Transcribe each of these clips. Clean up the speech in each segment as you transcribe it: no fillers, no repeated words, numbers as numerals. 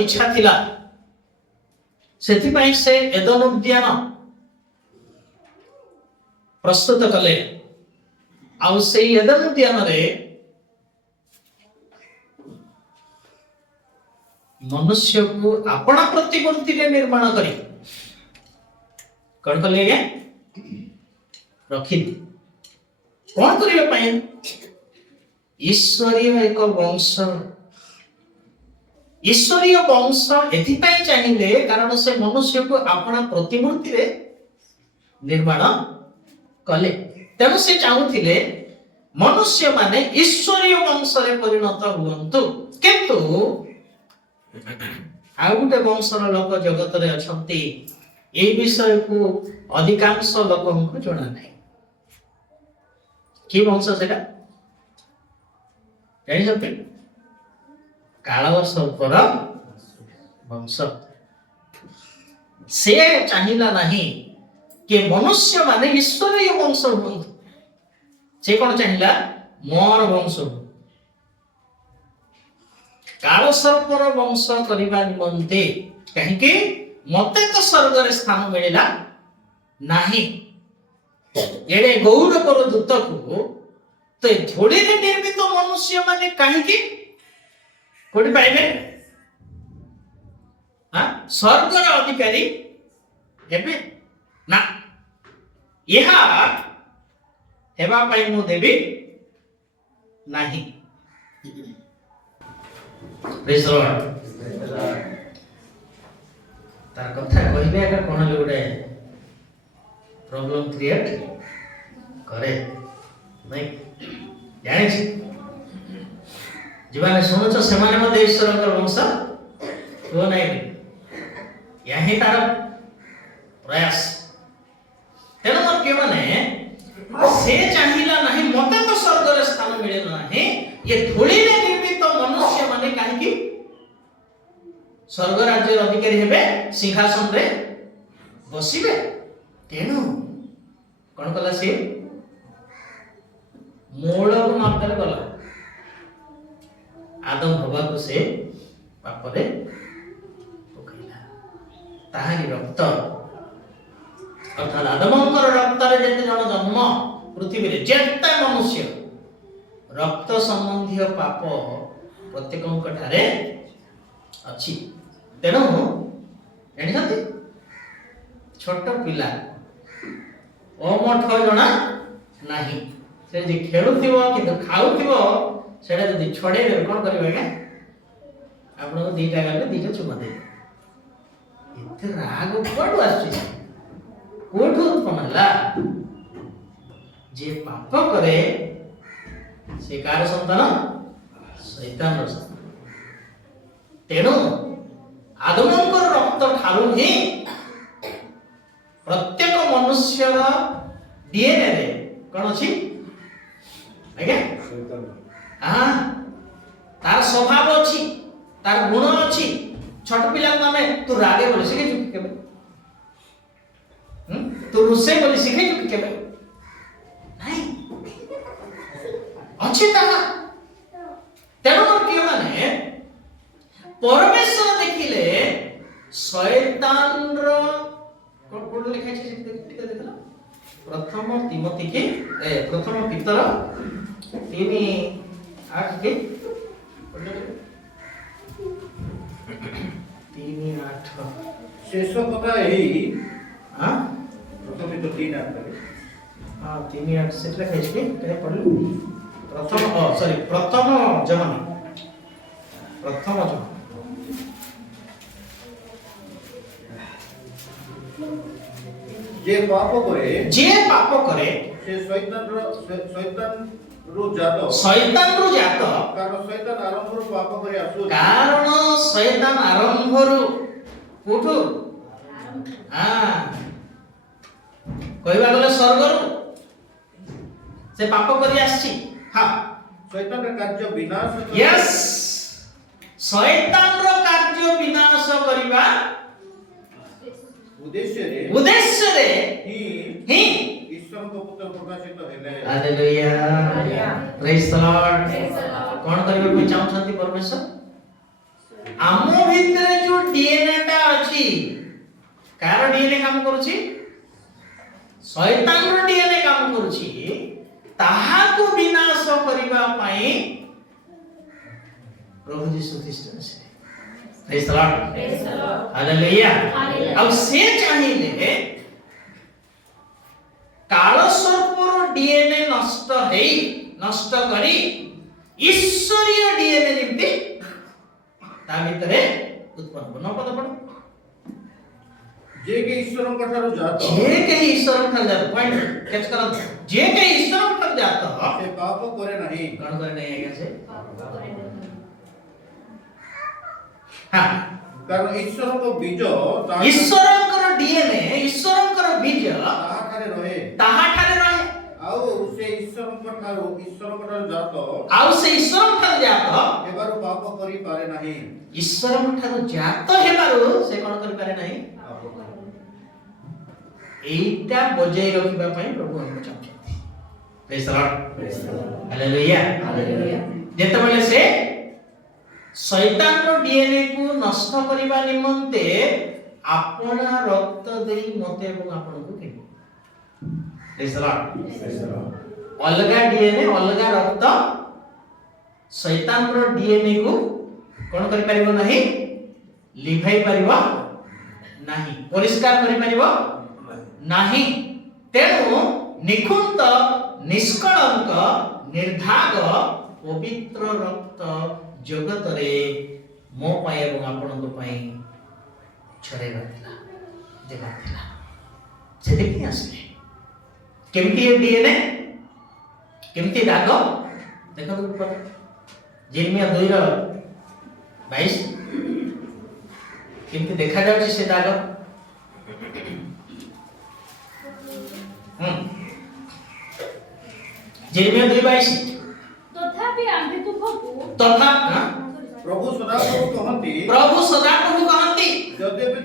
इच्छा थिला सेथिपाई से एदन उद्यान प्रस्तुत कले आउ से एदन उद्यान रे मनुष्य को अपना प्रतिमूर्ति रे निर्माण करी कौन कले रखी कौन करिवे पाए ईश्वरीय एक वंश एथिपाई चाहिए कारण से मनुष्य को अपना प्रतिमूर्ति रे निर्माण कले तेणु से चाहूथिले मनुष्य माने ईश्वरीय वंश रे परिणत हुअन्तु किंतु आउ गोटे वंशर लोक जगत रे अछंती ए विषय को अधिकांश लोकन को जणा नाही कि वंश सेटा जानि सकते काल सर्पर वंश से चाहिला नहीं कि मनुष्य माने ईश्वरीय वंश हुअन्तु से कौन चाहिला मोर वंश काल सर्पर वंश करिबा निमंते कहिके मते तो स्वर्ग रे स्थान मिलिला नाही एडे गौरवर दूत को तो धूली रे निर्मित मनुष्य माने कहिके कोडी पाइबे हां स्वर्ग रे अधिकारी हेबे ना यहा हेबा पाई मु देबी नाही प्रेज द लॉर्ड तार कथा कहबे एटा कोन लोडे प्रॉब्लम क्रिएट करे नहीं जानि छी जीवन सुनुछ सेमाने मते ईश्वरकर वंश हो नाही यही तार प्रयास तेणु मोर के माने से चाहिला नहीं मते तो स्वर्ग रे स्थान मिले नहीं ये धूली रे निर्मित मनुष्य माने काहे कि स्वर्ग राज्य अधिकारी हेबे सिंहासन रे बसिबे तेणु कोन कला से मूल को मापले कला आदम हवा को से पाप रे पकैला ताहारी रक्त अर्थात आदमंकर रक्त रे जेते जन जन्म पृथ्वी रे जेते मनुष्य रक्त संबंधी पाप प्रत्येक ठारे अछि तेणु जानिछथि छोट पिला अमठ जना नाही से जे खेलुथिबो कि खाउथिबो सेडा जदि छोड़े दे कोन करिवे के आपन को दीटा गाले दीटा चुमा दे इते राग पडु आछि कोठु उत्पन्न हला जे पाप करे से कार संतान शैतान रो संतान तेणु आदमंकर रक्त ठारू ही प्रत्येक मनुष्यर डीएनए रे कोन अछि आज्ञा हां तार स्वभाव अछि तार गुण अछि छोट पिला माने तू रागे बोले सिखे छु केबे तू रुसे बोले सिखे छु केबे नहीं अछि ता तेणु के माने परमेश्वर देखिले शैतान रो कोन लिखा छै ठीक देखला प्रथम तिमोथी के प्रथम पितर 3:8 के 3:8 शेष कथा एही हां प्रथम पितर 3:8 हां 3:8 से लिखा छै के पढ़लु प्रथम जमन जे पाप करे से शैतान रो जात कारण शैतान आरंभ रो कोठो हां कहबा गले स्वर्ग रो से पाप करी आछि हां शैतान रो कार्य विनाश यस शैतान रो कार्य विनाश करिबा उद्देश्य रे ही ईश्वर को पुत्र प्रकाशित हेले हालेलुया प्रेज द लॉर्ड कोन करबे को चाहउछंती परमेश्वर आम भितरे डीएनए टा अछि कार डीएनए काम करूची शैतान रो डीएनए काम करूची ताहा को विनाश करिबा पई प्रभु यीशु ख्रीष्ट से प्रेज द लॉर्ड हालेलुया अब से चाहिए काल सर्पर डीएनए नष्ट करी ईश्वरीय डीएनए जेमती ता भितरे उत्पन्न न पद पड़ जे के ईश्वरन ठारू जात जे के ईश्वर ठारू जात पॉइंट कैच कर जे के ईश्वर ठारू जात से पाप करे नहीं कौन करे नहीं आज्ञा से हां कारण ईश्वर को बीज ईश्वरଙ୍କର डीएनए ईश्वरଙ୍କର बीज ताहा ठारे रहे ଆଉ से ईश्वर ठारू जात ଆଉ ସେ ଈଶ୍ୱରଙ୍କ ଠାରୁ ଜାତ ହେବାରୁ ପାପ କରି ପାରେ ନାହିଁ ଈଶ୍ୱରଙ୍କ ଠାରୁ ଜାତ ହେବାରୁ ସେ କଣ କରି ପାରେ ନାହିଁ ଏଇଟା ବଜାଇ ରଖିବା ପାଇଁ ପ୍ରଭୁ ଆମକୁ ଚାହୁଁଛନ୍ତି ପ୍ରେଜ ଦ ଲର୍ଡ ହାଲେଲୁୟା ଯେତେବେଳେ ସେ ଶୈତାନର ଡିଏନଏ କୁ ନଷ୍ଟ କରିବା ନିମନ୍ତେ ଆପଣା ରକ୍ତ ଦେଇ ମତେ ଏବଂ ଆପଣଙ୍କୁ କିଣିବ ପ୍ରେଜ ଦ ଲର୍ଡ ଅଲଗା ଡିଏନଏ ଅଲଗା ରକ୍ତ ଶୈତାନର ଡିଏନଏ କୁ କଣ କରି ପାରିବ ନାହିଁ ଲିଭାଇ ପାରିବ ନାହିଁ ପରିଷ୍କାର କରି ପାରିବ ନାହିଁ ତେଣୁ ନିଖୁନ୍ତ ନିଷ୍କଳଙ୍କ ନିର୍ଧାଗ ପବିତ୍ର ରକ୍ତ ଜଗତରେ ମୋ ପାଇଁ ଏବଂ ଆପଣଙ୍କ ପାଇଁ ଛଡ଼େଇବା ଥିଲା ଦେବା ଥିଲା ସେଥିପାଇଁ ଆସିଲେ କେମିତି ଏ ଡିଏନଏ କେମିତି ଦାଗ ଦେଖନ୍ତୁ ଜିର୍ମିୟା 2:22 କେମିତି ଦେଖା ଯାଉଛି ସେ ଦାଗ जिर्मिया 2:22 तथापि आम्भे तुमको तथा प्रभु सदाप्रभु कहंती यद्यपि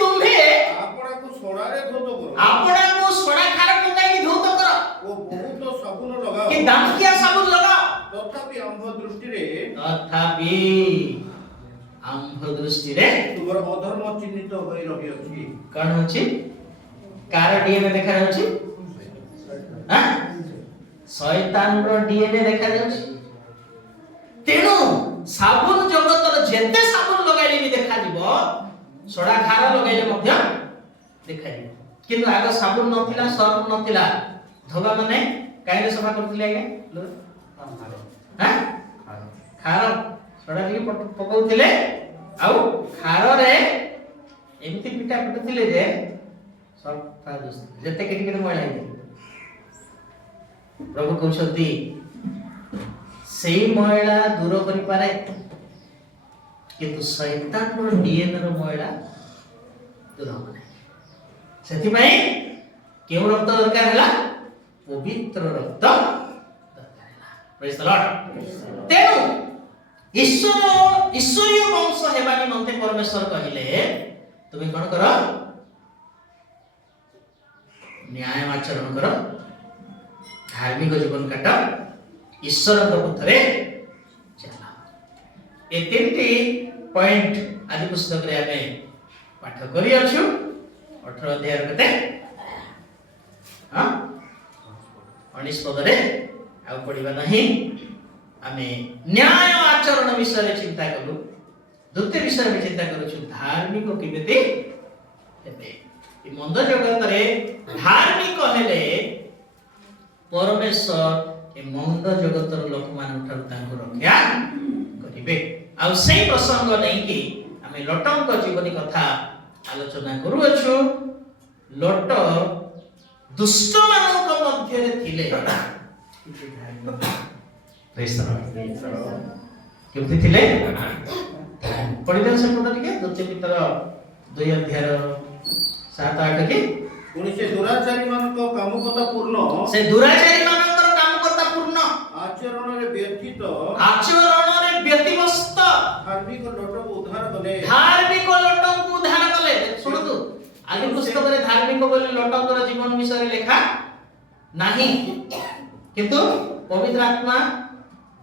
तुम्हे आपणा को सोडारे धौत करो आपणा को सोडा खार पकाई धौत करो ओ बहुत साबुन लगाओ कि दामकिया साबुन लगाओ तथापि आंभ दृष्टि रे तुमर अधर्म चिन्हित होई रहि अछि कोन होछि कार डीएनए देखा जाउछि हां शैतान रो डीएनए देखा जाउछि तेणु साबुन जगतर जेते साबुन लगाइले भी देखा जीवो सोडा खार लगाइले मध्य देखा जीवो किंतु आग साबुन नथिला सर्फ नथिला धोबा माने काइले सफा करथिले आगे हां खार सोडा ली पकाउथिले आउ खार रे एमती पिटा पिटुथिले जे सब ता दुस जेते केटी केटी मळा हे प्रभु कहउछंती सेई महिला दूर करि पारे किंतु शैतान रो डीएनए रो महिला दूर होने सेति पई केउ रक्त दरकार हैला पवित्र रक्त दरकार हैला प्रेज द लॉर्ड तेनु ईश्वरीय वंश हेबा निमंते परमेश्वर कहिले तुम कोन करो न्याय आचरण करो धार्मिक जीवन काट ईश्वर पथरे चला ए तीनटी पॉइंट आदि पुस्तक रे हमें पाठ करी अछु 18 अध्याय कते हां 19 पद रे आ पढिबा नहीं हमें न्याय आचरण विषय रे चिंता करू द्वितीय विषय में चिंता करू छु धार्मिक केबेते हेबे ई मंद जगत रे धार्मिक हेले परमेश्वर ए मंद जगतर लोक मान ठार तांको रक्षा करिवे आ सेही प्रसंग नै कि हमें लटंक जीवनी कथा आलोचना करू अछु लट दुष्ट मानक मध्य रे थिले प्रेज द लॉर्ड केमति थिले पढि देन से पढ टिके द्वितीय पितर 2 अध्याय 7-8 के पुणी से दुराचारी मानक कामकता पूर्ण से दुराचारी मानकर कामकता पूर्ण आचरण रे व्यतीत व्यतिवस्त धार्मिक लोट को उद्धार कले सुनतु आगे पुस्तक रे धार्मिक बोले लोटकर जीवन विषय लेखा नाही किंतु पवित्र आत्मा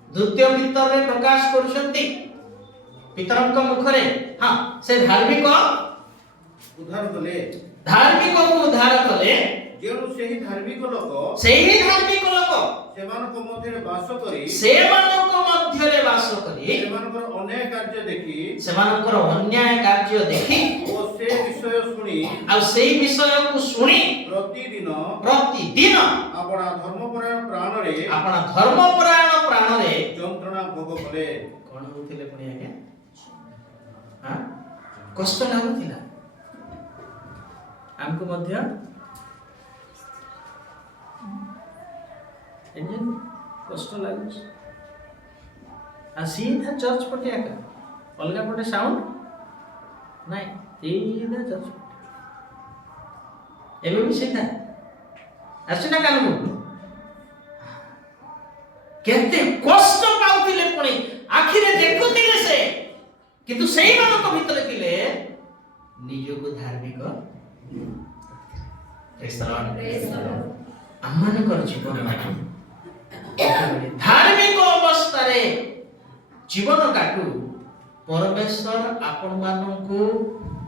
द्वितीय पितर रे प्रकाश करूछंती पितरଙ୍କ मुखरे हाँ से धार्मिक उद्धार कले को उद्धार कले जेणु ସେହି ଧାର୍ମିକ ଲୋକ ସେହି धार्मिक लोक ସେମାନଙ୍କ ମଧ୍ୟରେ ବାସ କରି ସେମାନଙ୍କ ମଧ୍ୟରେ ବାସ କରି ସେମାନଙ୍କର ଅନ୍ୟାୟ କାର୍ଯ୍ୟ ଦେଖି ସେମାନଙ୍କର ଅନ୍ୟାୟ କାର୍ଯ୍ୟ ଦେଖି ଓ ସେ ବିଷୟ ଶୁଣି ଆଉ ସେଇ ବିଷୟକୁ ଶୁଣି ପ୍ରତିଦିନ ଆପଣା ଧର୍ମପରାୟଣ ପ୍ରାଣରେ ଯନ୍ତ୍ରଣା ଭୋଗ କଲେ। କଣ ହଉଥିଲେ ପୁଣି ଆଜ୍ଞା हाँ कष्ट लाଗୁଥିଲା हमको ମଧ୍ୟ एंजन कष्ट लाଗୁଛି आ सीधा चर्च पटे आका अलगा पटे साउंड नहीं सीधा चर्च पटे एलो भी सीधा आछना कान को केते कष्ट पाउथिले पुणी आखिरे देखुथिले से किंतु सही मानक भीतर थिले निजको धार्मिक आमानकर जीवन धार्मिक अवस्था रे जीवन काटू परमेश्वर आपण मानकु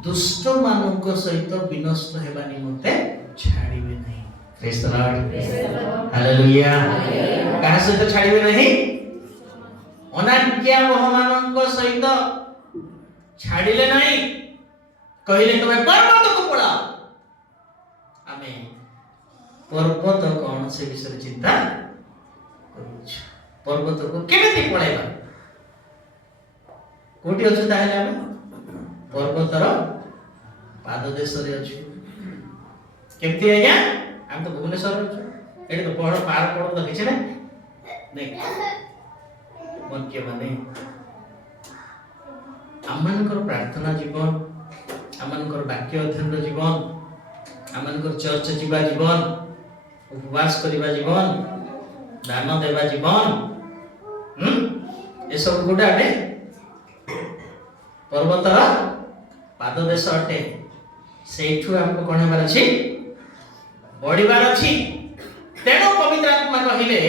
दुष्ट मानक सहित विनष्ट हेबा निमंते छाड़िबे नहीं। Praise the lord hallelujah. कहा सहित छाड़िबे नहीं अनाज्ञा बहमानक सहित छाड़िले नहीं कहले तमे पर्वत को पड़ा आमे पर्वत कौन से विषय चिंता करूछ पर्वत को केमिति पळाइबा कोठी अछि ताहेले आमे पर्वतर पाद देश रे अछि केमिति आज्ञा हम तो भुवनेश्वर रे अछि एठी तो पहाड़ पार पड़ तो किछ नहीं मन के माने आमनकर प्रार्थना जीवन आमनकर वाक्य अध्ययन जीवन आमनकर चर्च जीवा जीवन उपवास करिबा जीवन दान देबा जीवन ए सब गुडा ने पर्वतर पाद देश अटे सेठु हमको कोन हेबार अछि बढ़िबार अछि तेणु पवित्र आत्मा कहिले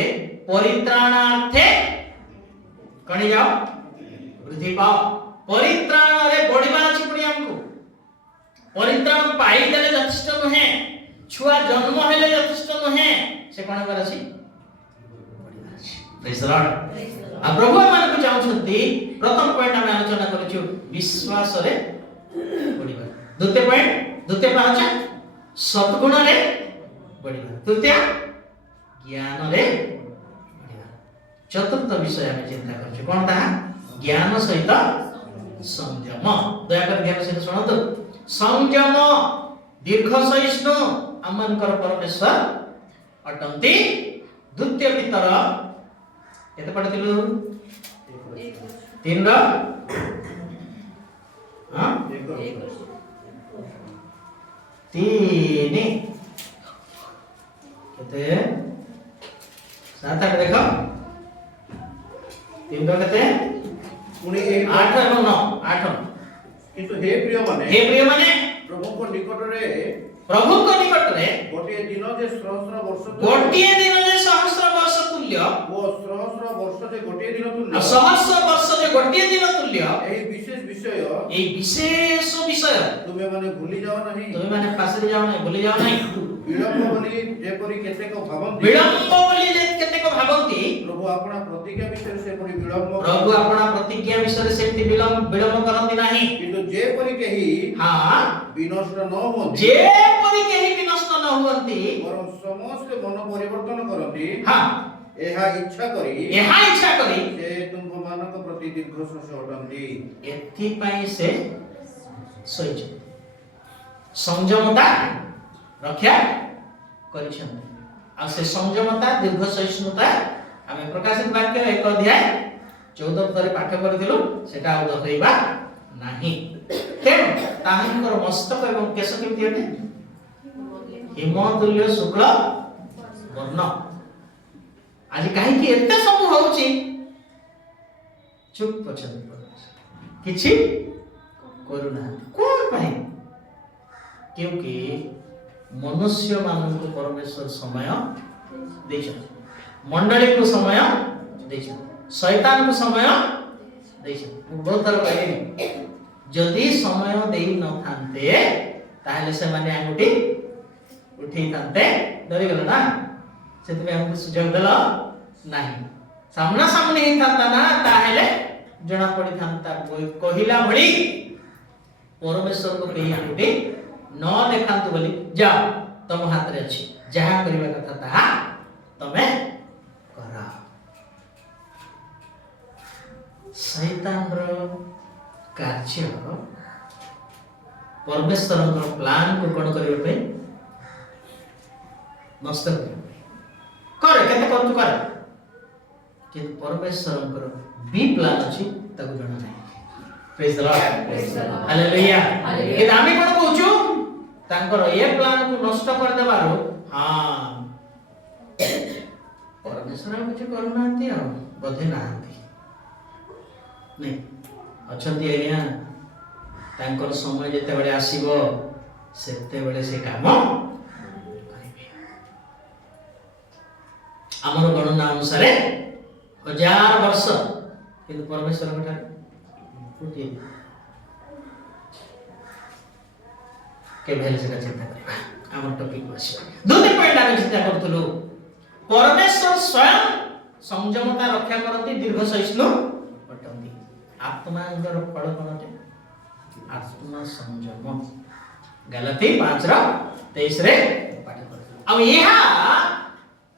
परित्राणार्थे कणी जाओ वृद्धि पाओ परित्राण रे बढ़िबार अछि पुणी हमको परित्राण पाई देले यथेष्ट नहे छुआ जन्म हेले यथेष्ट नहे से कोन हेबार अछि बढ़िबार अछि। Praise the lord. आ प्रभु मान को चाहछंती प्रथम पॉइंट हम आलोचना करिछु विश्वास रे बढ़िबार द्वितीय पांच सद्गुण रे बढ़िबार तृतीय ज्ञान रे बढ़िबार चतुर्थ विषय हम चिंता करछु कोन ता ज्ञान सहित संयम दया कर ध्यान सहित सुनतो संयम दीर्घ सहिष्णु आमनकर परमेश्वर अटंती द्वितीय पितर केते पढिथिलु 3 रो हां 3 केते 7 8 देखो 3 रो केते पुणी 8 एवं 9 8 किंतु हे प्रिय माने प्रभु को निकट रे गोटे दिन जे सहस्र वर्ष तुल्य ओ सहस्र वर्ष जे गोटे दिन तुल्य एही विशेष विषय तुमे माने भूली जाओ नहीं विलंब बोली जेपरि केतेक भावंती प्रभु आपना प्रतिज्ञा विषय से परि विलंब करंती नाही किंतु जेपरि केही विनष्ट न हुवंती वरं समस्त मन परिवर्तन करंती एहा इच्छा करी से तुम मानक प्रति दीर्घ श्वास अटंती एथि पई से सहिच संयमता रक्षा करिछन आ से संयमता दीर्घ सहिष्णुता हमें प्रकाशित वाक्य 1 अध्याय 14 परे पाठ करथिलु सेटा आ होइबा नाही तेन ताहंकर मस्तक एवं केश केमति अटे हिमतुल्य शुक्ल वर्ण आज कहीं कि एते सब होउची चुप पछन किछि करूना कोन पाई क्योंकि मनुष्य मानन को परमेश्वर समय देछ मंडली को समय देछ शैतान को समय बहुत थर कहली जदि समय दे न थांते ताहले से माने आंगुठी उठी थांते डरी गलो ना सेति पे हमको सुझाव देलो नाही सामना सामने ही थांता ना ताहले जना पड़ी थांता कोई कहिला भड़ी परमेश्वर को कही आंगुठी न देखांतु बोली जा तुम हाथ रे अछि जहा करबा कथा ताहा तमे करा शैतान रो कार्य परमेश्वर रो प्लान को कोन करबे पे नष्ट करे केते कर तू कर कि परमेश्वर रो बी प्लान अछि ताको जणा नै प्रेज द लॉर्ड हालेलुया ए आमी कोन कहूछु तांकर ए प्लान को नष्ट कर देबारो हां परमेश्वर कुछ करूनांती आ बधे नांती नहीं अछंती आज्ञा तांकर समय जेते बेले आसीबो सेते बेले से काम करिवे हमर गणना अनुसार 1000 वर्ष किंतु परमेश्वर कथा कोटी के भेले से चिंता करबा हमर टॉपिक अछि दुटी पॉइंट आमे चिंता करथुलु परमेश्वर स्वयं संयमता रक्षा करती दीर्घ सहिष्णु अटंती आत्मांगर फल कोनटे आत्मा संयम गलती 5:23 रे पाठ करथुलु आ एहा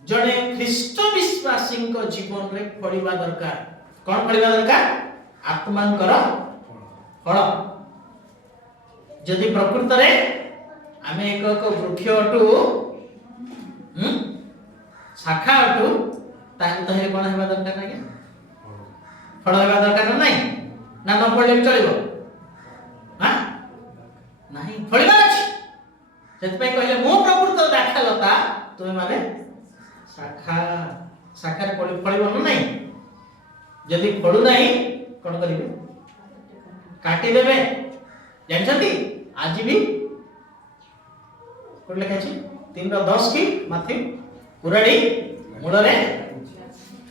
जणे ख्रीष्ट विश्वासी को जीवन रे फळिबा दरकार कोन फळिबा दरकार आत्मांकर फल जदि प्रकृत रे आमे एक वृक्ष अटू शाखा अटू ताहे तो हे कोन हेबा दरकार नै फल हेबा दरकार नै ना न फळले भी चलिबो हां नाही फळिबा अछि सेत पे कहले मो प्रकृत दाखलता तुमे माने शाखा रे फळिबो नै जदि फळु नै कोन करिवे काटी देबे जानछथि आज भी कोन लिखा अछि 3:10 की माथि कुराडी मूल रे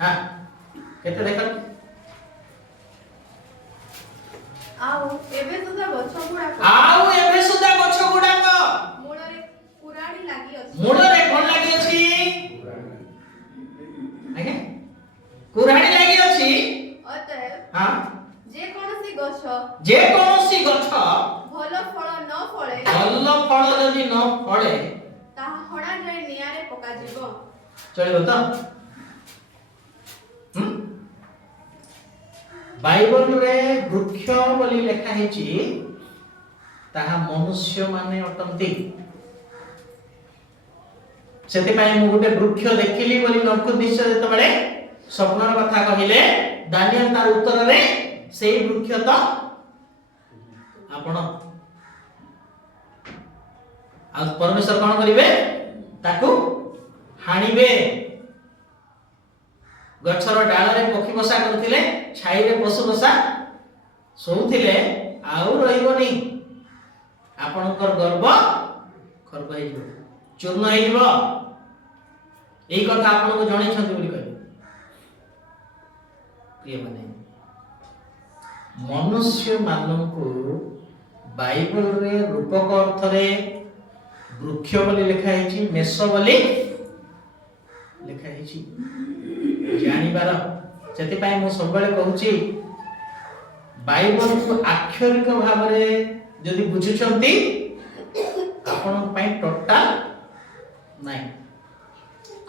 हां केते देख आउ एबे सुदा गछ गुडा मूल रे कुराडी लागि अछि मूल रे कोन लागि अछि आगे कुराडी लागि अछि अतः हां जे कोनोसी गछ भल फल न फळे जदि न फळे ताहा हडा जाय नियारे पका जीव चलिबो त बाइबल रे वृक्ष बोली लेखा हेची ताहा मनुष्य माने अटंती सेति पय मु गुटे वृक्ष देखिली बोली नरकुदिश जते बेले स्वप्नर कथा कहिले दानियल तार उत्तर रे सेई वृक्ष त आपण आ परमेश्वर कोन करिवे ताकू हानिबे गछर डाल रे पक्षी बसा करथिले छाई रे पशु बसा सोउथिले आउ रहिबोनी आपणकर गर्व खर्ब हे जिवो चूर्ण हे जिवो एई कथा आपन को जणै छथि बोली कहै प्रिय माने मनुष्य माननको बाइबल रे रूपक अर्थ रे वृक्ष बोली लिखा हेची मेष बोली लिखा हेची जानिबार सेति पय मु सबले कहूची बाइबल को आक्षरिक भाव रे जदि बुझुचंती आपन पय टोटल नाही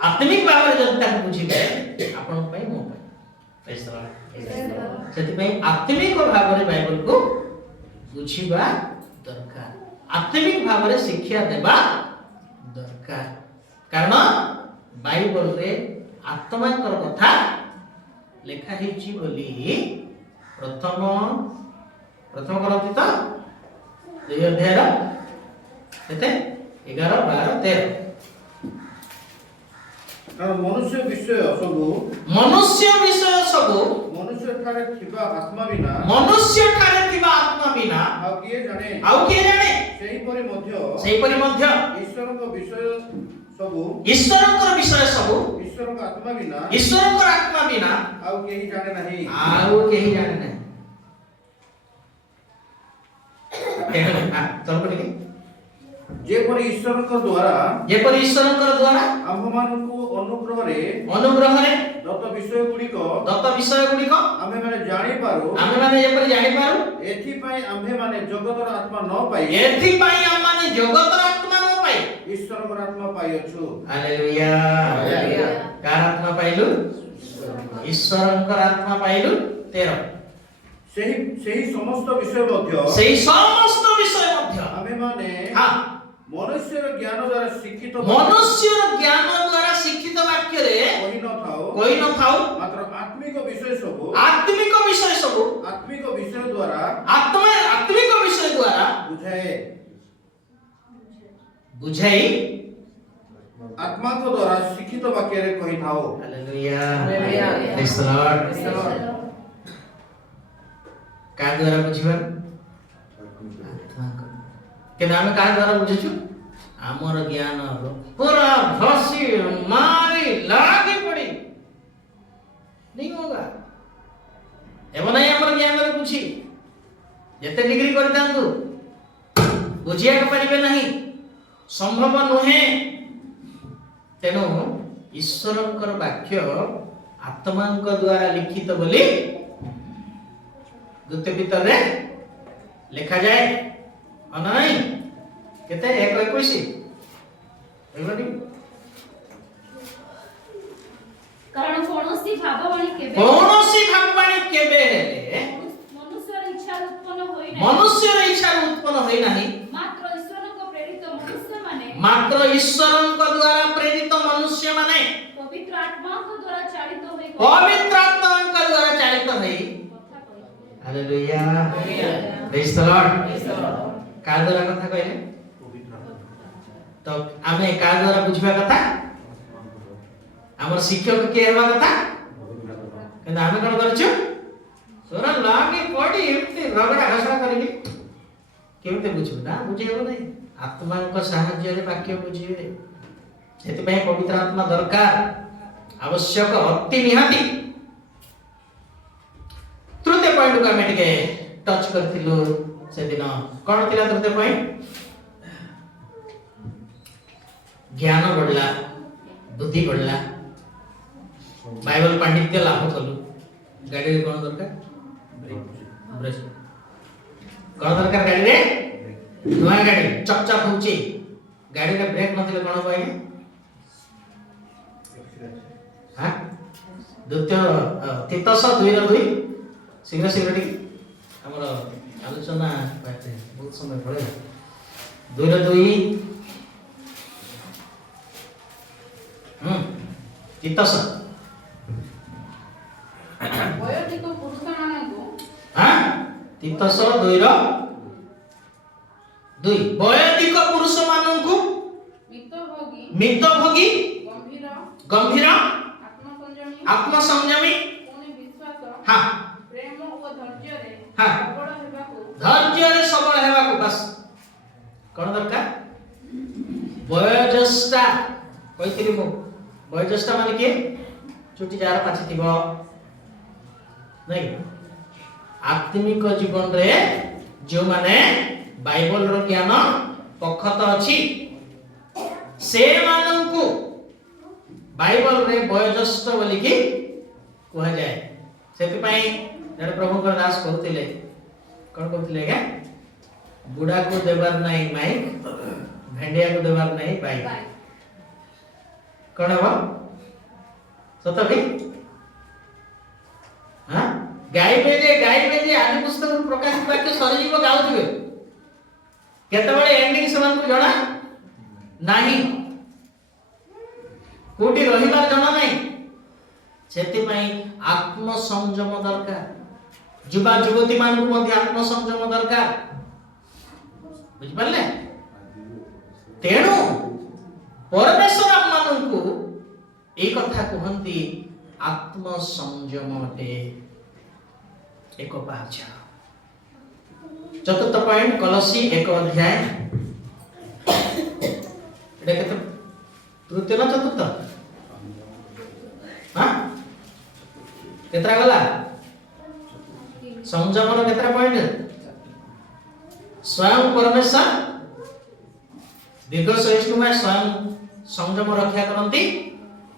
आत्मिक भाव रे जदि ताक बुझिबे आपन पय मो पय पैसा सेति पय आत्मिक भाव रे बाइबल को बुझिबा दरकार आत्मिक भाव रे शिक्षा देबा दरकार कारण बाइबल रे आत्मांकर कथा लेखा हेची बोली प्रथम करती तो 2 अध्याय केते 11 12 13 कारण मनुष्य विषय सबु मनुष्य ठारे थिबा आत्मा बिना आउ किए जाने सेही परि मध्य ईश्वरक विषय सबु ईश्वरक आत्मा बिना आउ केही जाने नाही चल पड़ी जेपरि ईश्वरଙ୍କ द्वारा जेपरि ईश्वरଙ୍କ द्वारा आम्भମାନଙ୍କୁ ଅନୁଗ୍ରହରେ ଦତ୍ତ ବିଷୟ ଗୁଡ଼ିକ ଆମ୍ଭେମାନେ ଜାଣିପାରୁ ଏଥିପାଇଁ ଆମ୍ଭେମାନେ ଜଗତର ଆତ୍ମା ନ ପାଇ ଈଶ୍ୱରଙ୍କର ଆତ୍ମା ପାଇଅଛୁ। हालेलुया कार आत्मा पाइलु ईश्वरଙ୍କର आत्मा पाइलु 13 ସେହି ସମସ୍ତ ବିଷୟ ମଧ୍ୟ ଆମ୍ଭେମାନେ ମନୁଷ୍ୟର ଜ୍ଞାନ ଦ୍ୱାରା ଶିକ୍ଷିତ ବାକ୍ୟରେ କହି ନଥାଉ ମାତ୍ର ଆତ୍ମିକ ବିଷୟ ସବୁ ଆତ୍ମିକ ବିଷୟ ଦ୍ୱାରା ବୁଝାଇ ଆତ୍ମାଙ୍କ ଦ୍ୱାରା ଶିକ୍ଷିତ ବାକ୍ୟରେ କହିଥାଉ। हालेलुया प्रेज द लॉर्ड का द्वारा बुझिबा केना हम का द्वारा बुझछु हमर ज्ञान पूरा भसी मारी लागी पड़ी नहीं होगा एवं नहीं हमर ज्ञान रे बुझी जते डिग्री करतांतु बुझिया के परिबे नहीं संभव नहे तेनो ईश्वरंकर वाक्य आत्मांक द्वारा लिखित बोली द्वितीय पीतर रे लिखा जाए नहीं केते 1:21 एगोटी कारण कोनोसी भाववाणी केबे हेले मनुष्यर इच्छा उत्पन्न होई नाही मात्र ईश्वरक द्वारा प्रेरित मनुष्य माने पवित्र आत्माक द्वारा चालित होई हालेलुया प्रेज द लॉर्ड का द्वारा कथा कहले तो आमे का द्वारा बुझबा कथा हमर शिक्षक के हेबा कथा କିନ୍ତୁ ଆମେ କଣ କରିଛୁ सोरा लागे पड़ी एमती रगड़ा घसड़ा करिली केमते बुझिबो ना बुझेबो नै आत्माଙ୍କ ସାହାଯ୍ୟରେ ବାକ୍ୟ ବୁଝିବେ ସେଥିପାଇଁ ପବିତ୍ର ଆତ୍ମା ଦରକାର आवश्यक ଅତି ନିହାତି। ତୃତୀୟ ପଏଣ୍ଟକୁ ଆମେ ଟିକେ ଟଚ୍ କରିଥିଲୁ ସେଦିନ କଣ ଥିଲା ତୃତୀୟ ପଏଣ୍ଟ ज्ञान बढ़ला बुद्धि बढ़ला बाइबल पांडित्य लाभ कलु गाड़ी रे कोन दरकार ब्रेक कोन दरकार गाड़ी रे नया गाड़ी चक चक होची गाड़ी रे ब्रेक नथिले कोन पाए हां द्वितीय तीतस 2:2 शीघ्र शीघ्र टी हमर आलोचना पाते बहुत समय पड़े 2:2 तीतस वयोधिक पुरुष मानकु हां तीतस 2:2 वयोधिक पुरुष मानकु मितभोगी गंभीर आत्म संयमी हां प्रेम ओ धैर्य रे हां धैर्य रे सबल हेबाकु बस कोन दरकार वयोज्येष्ठ कहितली मु वयोज्येष्ठ माने के चुटी जार पाछि थिबो नहीं आत्मिक जीवन रे जो माने बाइबल रो ज्ञान पखत अछि से माननकु बाइबल रे वयोज्येष्ठ बोली की कहा जाए सेति पई जने प्रभु को दास कहतिले कोन कहतिले के बुढ़ा को देबार नहीं माइक भेंडिया को देबार नहीं बाइक कोन हो सत भी हां गाई बेजे आदि पुस्तक प्रकाशित वाक्य सरीजीव गाउथिबे केते बळे एंडिंग समान को जणा नाही कोठी रहिबार जणा नाही सेति पई आत्म संयम दरकार युवा युवती मान को मध्ये आत्म संयम दरकार बुझ परले तेणु परमेश्वर मान को ए कथा कहंती आत्म संयम अटे एक पाछ चतुर्थ पॉइंट कलसी 1 अध्याय एटा केते तृतीय ना चतुर्थ हां केतरा गला संयम रो केतरा पॉइंट स्वयं परमेश्वर दीर्घ सहिष्णुता स्वयं संयम रक्षा करती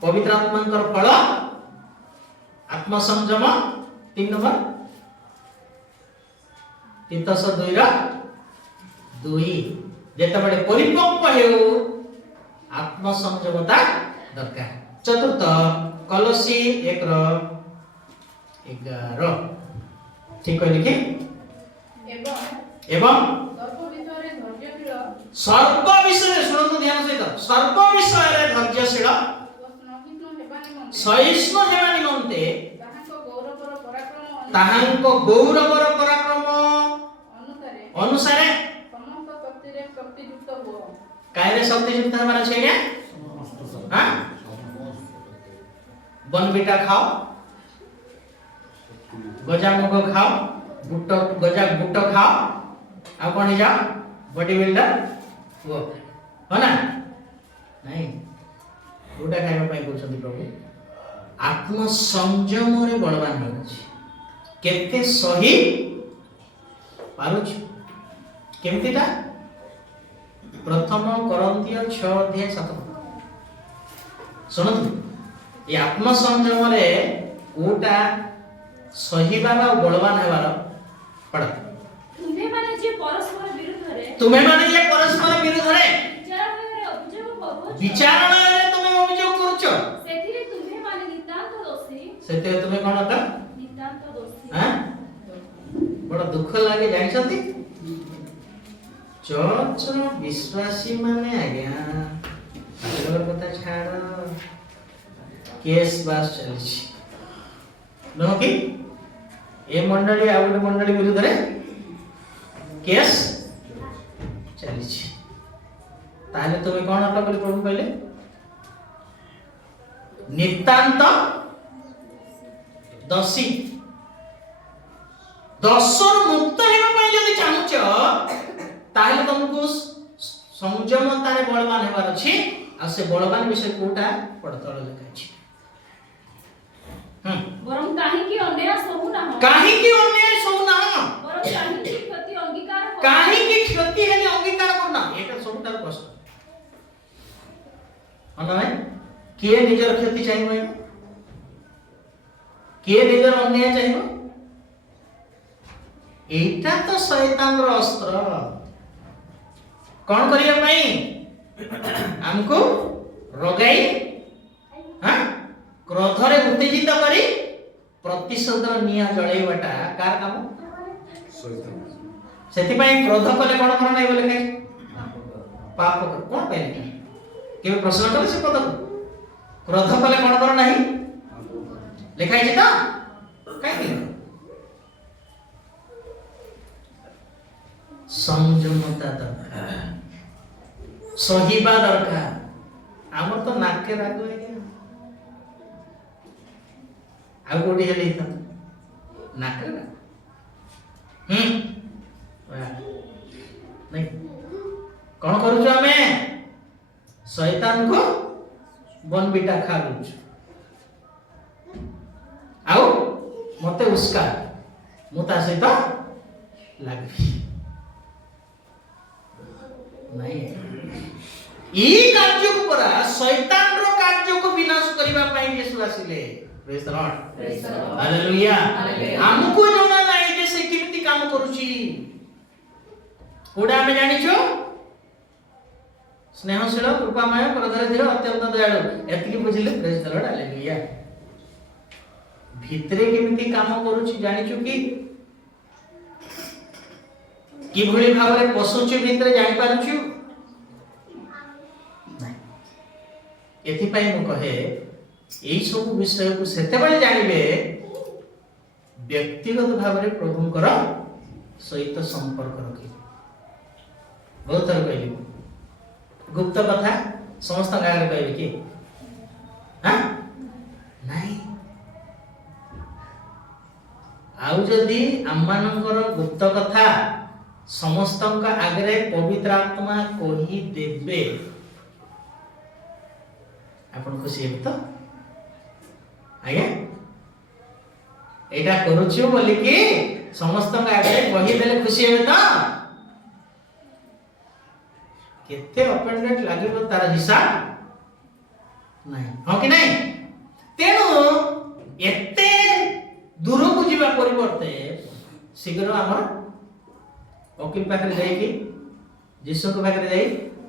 पवित्र आत्मा फल आत्म संयम 3 नंबर तीतस 2 जेतबेले परिपक्व हेउ आत्म संयमता दरकार। चतुर्थ कलसी 1:11 ठीक कहली कि एवं सर्व विषय सुनतु ध्यान सहित सर्व विषय रे धैर्यशील सहिष्णु हेबा निमंते ताहांको गौरवर पराक्रम अनुसारे कायरे शक्तियुक्त हमारा छे क्या हां बनबिटा खाओ गजा मुग खाओ गजा बुट खाओ आ कोन जाओ बॉडी बिल्डर वो हो ना नहीं बुटा खाइबा पई बोलछन्ती प्रभु आत्म संयम रे बलवान हो अछि केते सही पारुछ केमतिटा प्रथम करंतिय 6:7 सुनतु ये आत्म संयम रे कोटा सहीबा बा बलवान हेबार पड़ा तुम्हें माने जे परस्पर विरुद्ध रे विचारणा रे तुमे अभियोग करूछ सेतिरे तुमे कोन त नितांत दोषी हां बड़ा दुख लागे जानिसंती चर्च विश्वासी माने आज्ञा आगर कथा छाड़ केस बास चलछि नो कि ए मंडली आ गोटे मंडली विरुद्ध रे केस चलछि ताले तुमे कोन अटक बोली प्रभु कहले नितांत दोषी दशर मुक्त हेबा पई जदि चाहुच ताले तुमको संयमता रे बलवान हेबार अछि आ से बलवान विषय कोटा पड़तळ लिखा अछि बरम काहे कि अन्याय सहु ना बरम काहे कि क्षति अंगीकार करना एटा सबटार प्रश्न अना के निजर क्षति चाहिबो के निजर अन्याय चाहिबो एटा तो शैतान रो अस्त्र कौन करिया पई हमको रगाई हां क्रोध रे उत्तेजित करी प्रतिशोध निया जळैबाटा कार काम शैतान सेति पई क्रोध कले कोन करना नै बोले काई पाप कर कोन पई केबे प्रश्न करे से पद क्रोध कले कोन कर नाही लिखाई छै त काई कि संयमता दरकार सहीबा दरकार हमर तो नाके राग है क्या आ कोडी हेले त नाके राग नहीं कौन करूछु हमें शैतान को बन बिटा खा लुछु आउ मते उसका मुता सहित लागबी नहीं ई कार्य को परा शैतान रो कार्य को विनाश करिबा पई यीशु आसीले प्रेज द लॉर्ड हालेलुया हमको जोना नाही जे से किमती काम करूची कोडा में जानिछो स्नेहशील कृपामय प्रधर धीर अत्यंत दयालु एतकी बुझिले प्रेज द लॉर्ड हालेलुया भितरे किमती काम करूची जानिछो कि भली भाबरे पशुची भितरे जानि पारुछु एथि पई मु कहे एई सब विषय को सेते बेले जानिबे व्यक्तिगत भाबरे प्रभुंकर सहित संपर्क रखि बहुत थर कहली गुप्त कथा समस्त गारे कहबे कि हां नाही आउ जदी आम्मानकर गुप्त कथा समस्तंका आगरे पवित्र आत्मा कहि देबे आपण खुशी हेब तो आगे एटा करूछु बोली कि समस्तंका आगरे कहि देले खुशी हेबे तो केते अपेंडेंट लागिबो तार हिसाब नहीं हो कि नहीं तेणु एते दूर को जीवा परिवर्ते शीघ्र हमर वकील पाखरे जाई कि जीसु को पाखरे जाई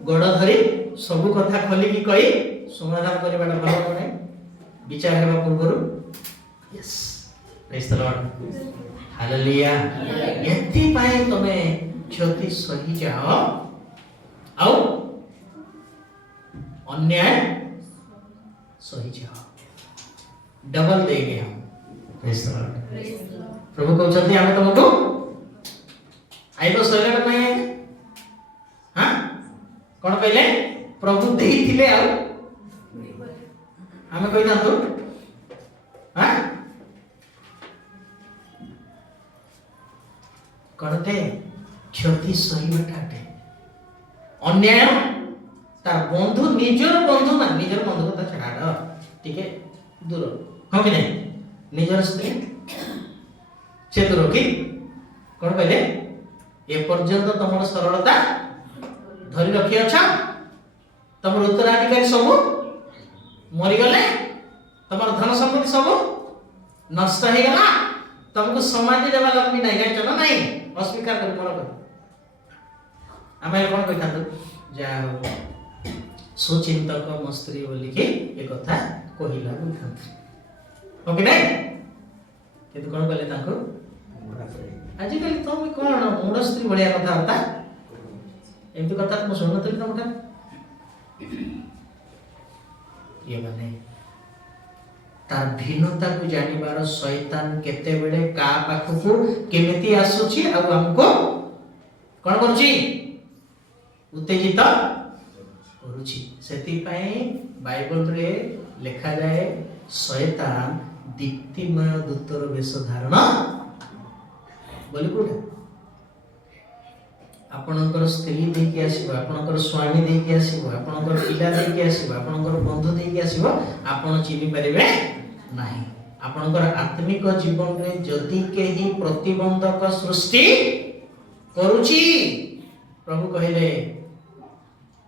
गोड़ धरी सब कथा खोली की कही समाधान करबाटा भलो नै विचार हेबा पूर्वरु yes praise the lord hallelujah यति पाए तमे क्षति सही जाओ आओ अन्याय सही जाओ डबल देंगे हम प्रेज द लॉर्ड प्रभु कहते हैं हमें तुमको आइबो सैलेंट नहीं है हां कौन कहले प्रभु देई थिले आ हमें कहि दांतो हां करते क्षति सही बटाटे अन्याय तार बंधु निजर बंधु मान निजर बंधु को छाड़ ठीक है दूर हां कि नहीं निजर स्त्री से दूर की कौन कहले ए पर्यंत तमर सरलता धरी रखी अच्छा तमर उत्तराधिकारी सब मरी गले तमर धन संपत्ति सब नष्ट हो गला तुमको समाधि देवा लक्ष्मी नहीं गए चलो नहीं अस्वीकार कर मर कर आमे कोन कहिता जा सुचिंतक मस्त्री बोली के ए कथा कहिला बुझांत ओके नहीं किंतु कोन कहले ताको आजि कल तुम कोन मुंड स्त्री बढ़िया कथा होता एमती कथा तुम सुनतली तुमटा ये माने तार भिन्नता को जानिबार शैतान केते बेले का पाखु केमिति आसुची आ हमको कोन करूची उत्तेजित करूची सेति पई बाइबल रे लिखा जाए शैतान दीप्तिमय दूतर वेश धारण बोली कोठा आपणकर स्त्री देकी आसीबो आपणकर स्वामी देकी आसीबो आपणकर पिला देकी आसीबो आपणकर बंधु देकी आसीबो आपण चिनि परिबे नाही आपणकर आत्मिक जीवन रे जदि केही प्रतिबंधक सृष्टि करूची प्रभु कहिले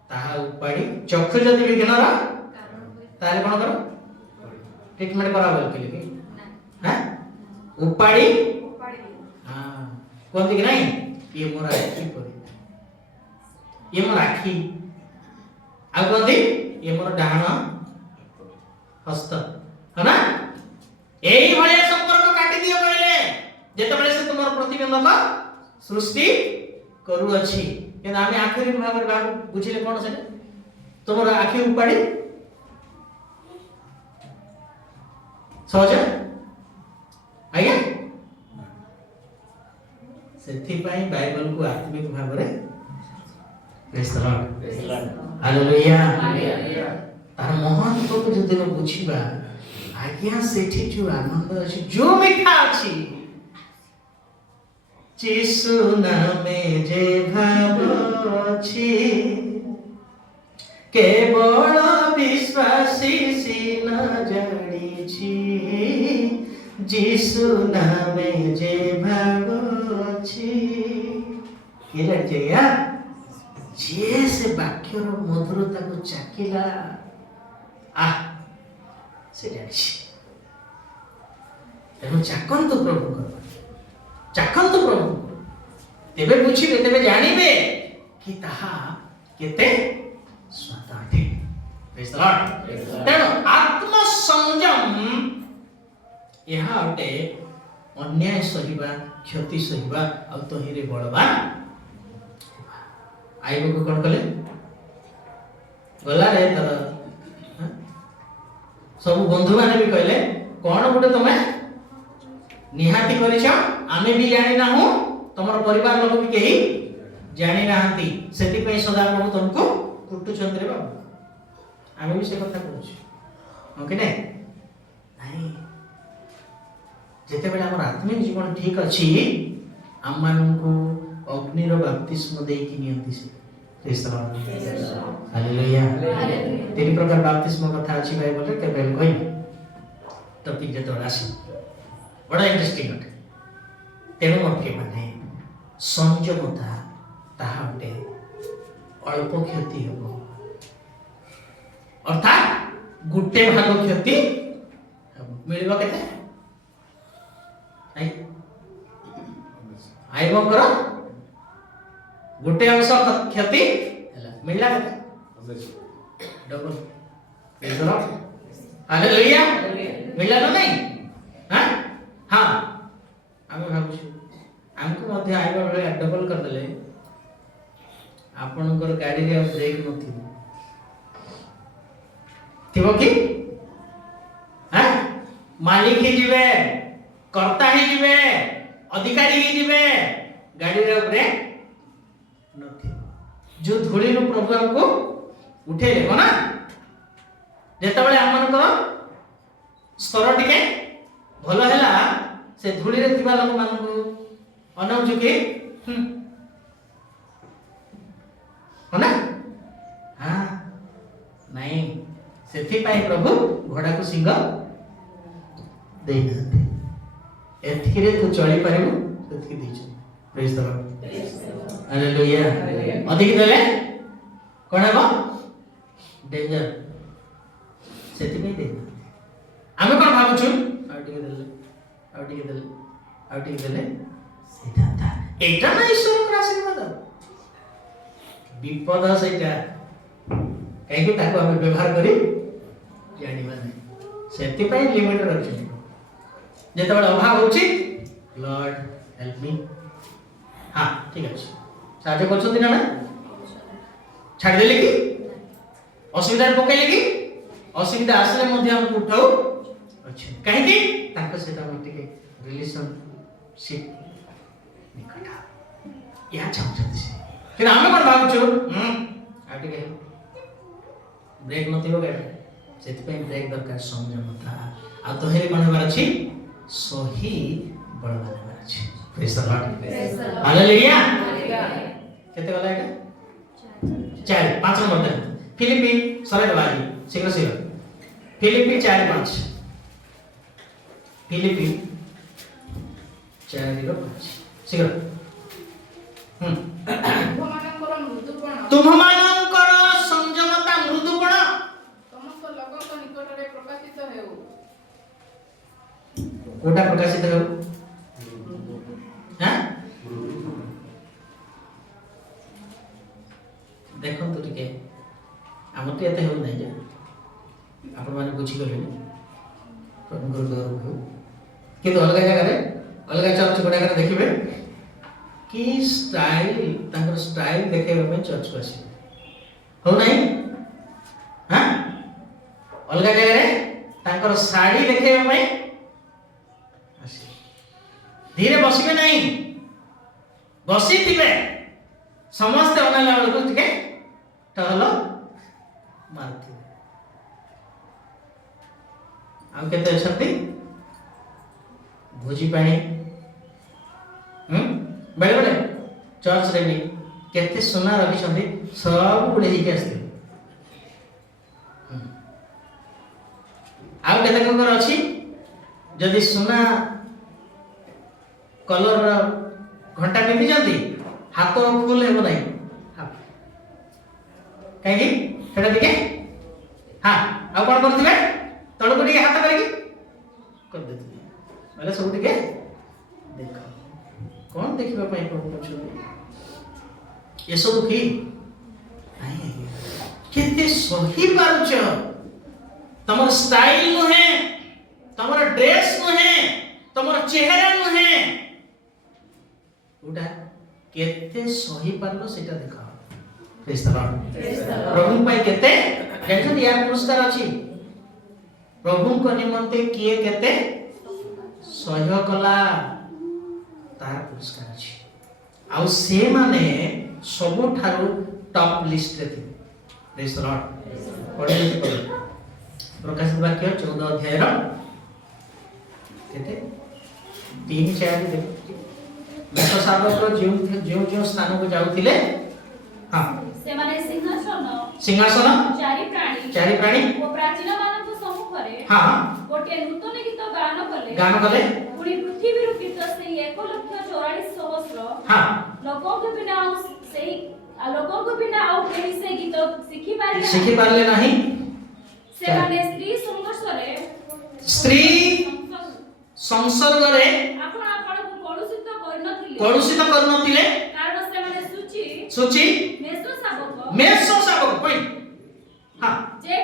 ताहा उपाड़ी चक्षु जदि विघ्नर ताले कोन करो ट्रीटमेंट करा बोल के लिए हैं उपाड़ी हां कोन दिख नहीं ये मोर आखी परी ये मोर आखी आ कोन दी ये मोर डाहण हस्त है ना एई भलिया संपर्क काटी दियो कहले जेते बळे से तुमर प्रतिबंधक सृष्टि करू अछि के आमे आखिरी भाग रे बुझिले कोन से तुमर आखी उपाड़ी सहज आज्ञा सेथि पई बाइबल को आत्मिक भाव रे प्रेज द लॉर्ड हालेलुया तार महत्व को जदि न बुझिबा आज्ञा सेठी जो आनंद अछि जो मिठा अछि यीशु नामे जे भाव अछि केवल विश्वासी सिन जानिछि यीशु नामे जे भाव अछि केला जया जे से वाक्यर मधुरता को चाकिला आ से जानिछि तेणु चाकंतु प्रभु चाखंतु प्रभु तेबे बुझिबे तेबे जानिबे कि ताहा केते स्वाद अटे प्रेज द लॉर्ड तेणु आत्म संयम यहा अटे अन्याय सहिबा क्षति सहिबा आ तहिरे बळबान आइबो को कोन कले गला रे तर सब बंधु माने भी कहले कोन गुटे तमे निहाती करिछ आमे भी जानि ना हो तमर परिवार लोग भी केही जानि नाहंती सेति पई सदा प्रभु तुमको कुटु चंद्रे बाबू आमे भी से कथा कहूछ ओके नै नाही जेते बेला हमर आत्मिक जीवन ठीक अछि हम मानकु अग्निर बपतिस्म देई कि नियंती से प्रेज द लॉर्ड हालेलुया तीन प्रकार बपतिस्म कथा अछि बाइबल रे केबे कहि टॉपिक जे तोरा आसी बड़ा इंटरेस्टिंग अटे तेणु मके माने संयमता ताहा अटे अल्प क्षति हो अर्थात गुटे भाग क्षति मिलबो केते आई आइबो कर गुटे अंश क्षति हला मिलला केते डबल इधर हालेलुया मिलला ना नहीं हां हां आमे भाबुछु हमको मध्य आइबो बेले डबल कर देले आपनकर गाड़ी रे ब्रेक नथिबो थिबो कि हां मालिक ही जिवे कर्ता ही जिवे अधिकारी ही जिवे गाड़ी रे ब्रेक नथिबो जो धूली रो प्रभु हमको उठे लेबो ना जेता बेले हमनकर स्तर टिके भलो हैला से धूली रे थिबा लोक मानकु अनौजु कि होना हाँ नहीं सेथि पाई प्रभु घोड़ा को सिंह देई नाते एथिरे तू चली पारिबु सेथि देछ प्रेज द लॉर्ड हालेलुया अधिक देले कोन हेबो डेंजर सेथि पे दे आमे कोन भाबुछु आउ टिके देले सेटा था एटा ना ईश्वर को आशीर्वाद विपद सेटा कहीं ताको हम व्यवहार करी जानिबा नहीं सेति पई लिमिट रखछि जेते बड़ अभाव होछि लॉर्ड हेल्प मी हां ठीक अछि साजे करछथि ना छाड़ देले कि असुविधा पकैले कि असुविधा आसले मध्ये हम उठाउ अछि कहीं कि ताको सेटा मते के रिलेशनशिप निकट या चाहछथि फिर आमे कोन भाबुछु आ ठीक है ब्रेक नथिबो गाडी सेति पई ब्रेक दरकार संयमता आ तो हेरे कोन हेबार अछि सही बळवा हेबार अछि प्रेज द लॉर्ड हालेलुया केते गला एटा 4 5 नंबर दे फिलिपी सरे बाजी शीघ्र शीघ्र फिलिपी 4:5 फिलिपी 4:5 शीघ्र तुमମାନଙ୍କର ସଂଯମତା ମୃଦୁପଣ ସମସ୍ତ ଲୋକଙ୍କ ନିକଟରେ ପ୍ରକାଶିତ ହେଉ। କୋଟା ପ୍ରକାଶିତ ହେଉ ହାଁ ଦେଖନ୍ତୁ ଟିକେ ଆମର ତ ଏତେ ହେଉ ନାହିଁ ଯେ ଆପଣମାନେ ବୁଝିଗଲେଣି ପ୍ରଭୁଙ୍କର ଗୌରବ କିନ୍ତୁ ଅଲଗା ଜାଗାରେ ଅଲଗା ଚର୍ଚ୍ଚ ଗୁଡ଼ାକରେ ଦେଖିବେ कि स्टाइल तांकर स्टाइल देखेबा में चर्च को आसी हो नहीं हां अलगा जगह रे तांकर साड़ी देखेबा में आसी धीरे बसिबे नहीं बसी थिबे समस्त अनला वाला को ठीक है टहल मारती हम केते अछंती भोजी पानी बेले बेले चर्च रे भी केते सोना रखी छथि सब गुडे ही के आस्ते आ केते कोकर अछि जदि सोना कलर घंटा पिंधि जंती हाथ फुल हेबो नै काहे कि सेटा दिके हां आ कोन करथिबे तळको दिके हाथ करकी कर देथि माने सब दिके देखो कौन देखिबा पई प्रभु पछुबे ये सब की नहीं केते सही पारुछ तमर स्टाइल नु है तमर ड्रेस नु है तमर चेहरा नु है उडा केते सही पारलो सेटा देखा प्रेज द लॉर्ड प्रभु पई केते जेठो या पुरस्कार अछि प्रभु को निमंते किए केते सहयोग कला तार पुरस्कार अछि आ से माने सबो थारो टॉप लिस्ट रे थि प्रेज द लॉर्ड पढे प्रकाशित वाक्य 14 अध्याय रो केते 3-4 देखि मेष सागर जो स्थान को जाउथिले हां से माने सिंहासन चारि प्राणी ओ प्राचीन मानक सम्मुखरे हां गोटे नूतन गीत गान कले पुणी पृथ्वी रू गीत से 1,44,000 हां लोकों के बिना से आ लोगों को बिना आउ केही से गीत शिखी पारले नाही से माने स्त्री संघर्षरे स्त्री संसर्गरे आपण आपण को कलुषित करनथिले कारण से माने सूची मेसो शाबक पॉइंट हां जे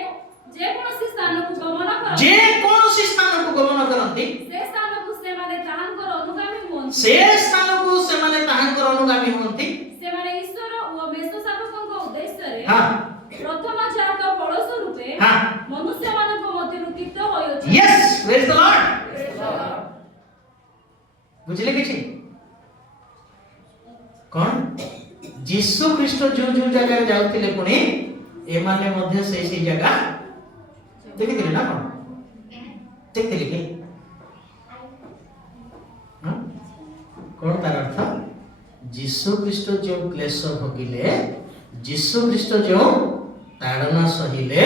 कोनोसी स्थान को गमन कर जे कोनोसी स्थान को गमन करंती से स्थान को से माने ताहांकर अनुगामी हुअନ୍ତି से स्थान को से माने ताहांकर अनुगामी हुअନ୍ତି से माने ईश्वर ओ मेसो शाबकଙ୍କ उद्देश्य रे हां प्रथम जात फलस रूपे हां मनुष्य मानक मध्य रुकित होयछि यस प्रेज द लॉर्ड बुझले किछि कोन यीशु ख्रीष्ट जो जो जगह जाउतिले पुनी ए माने मध्य से जगह देखिथिले ना कोन देखिथिले कि हां कोन तार अर्थ यीशु ख्रीष्ट जो क्लेश भोगिले यीशु ख्रीष्ट जो ताड़ना सहिले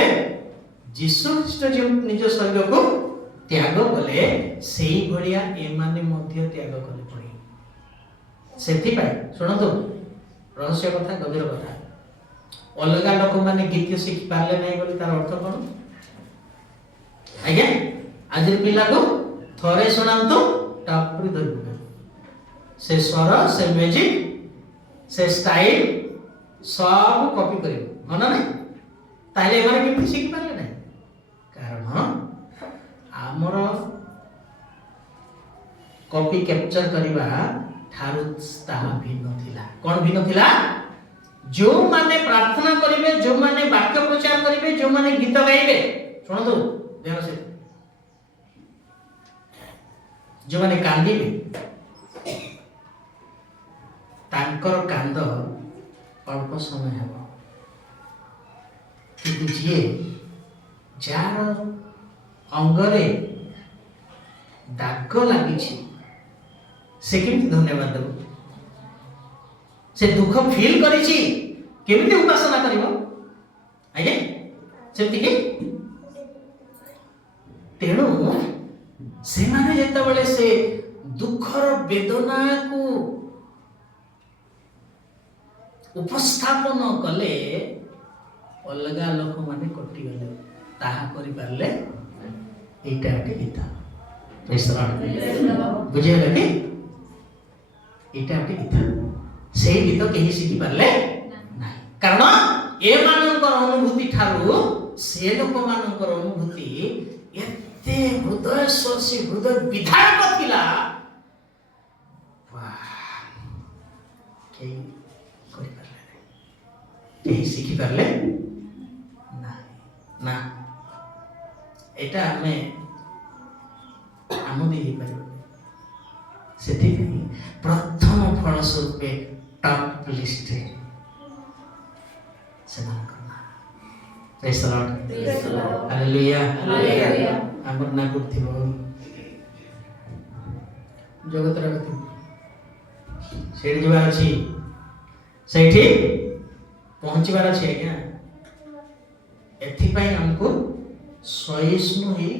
यीशु ख्रीष्ट जो निज शरीर को त्याग कले सेही भलिया ए माने मध्य त्याग कले पड़ी सेथि पाई सुनो तो रहस्य कथा गभीर कथा अलगा लोक माने गीत शिखि पारले नै बोली तार अर्थ कोन आज्ञा आज पिला को थरे सुनांतो टापरी धरबो से स्वर से म्यूजिक से स्टाइल सब कॉपी करिवो मना नै ताले माने केमति शिखि पारले नै कारण आमर कॉपी कैप्चर करिबा ठारू ताहा भिन्न थिला कोन भिन्न थिला जो माने प्रार्थना करिवे जो माने वाक्य प्रचार करिवे जो माने गीत गाइबे सुनो तो ध्यान से जो माने कांदिबे तांकर कांद अल्प समय हेबो किंतु जे जार अंगरे दाग लागिछि से केमति धन्यवाद देबो से दुख फील करिछि केमति उपासना करिवो आगे सेति के तेणु से माने जेता बेले से दुखर वेदना को उपस्थापन कले अलगा लोक माने कटि गले ताहा करि पारले एटा गीत बुझे लगे एटा गीत से गीत कहीं शिखि पारले नाही कारण ए मानकर अनुभूति ठारू से लोक मानकर अनुभूति एते हृदय स्पर्शी हृदय विधारक थिला कहीं करि पारले कहीं शिखि पारले नाही ना एटा हमें आमोदी पारिबो सेथि प्रथम फल स्वरूपे टॉप लिस्ट से नाम करना praise the lord hallelujah hallelujah हमर ना करथिबो जगत रे करथिबो सेठी जबार अछि सेठी पहुंचबार अछि आज्ञा एथि पई हमको सहिष्णु ही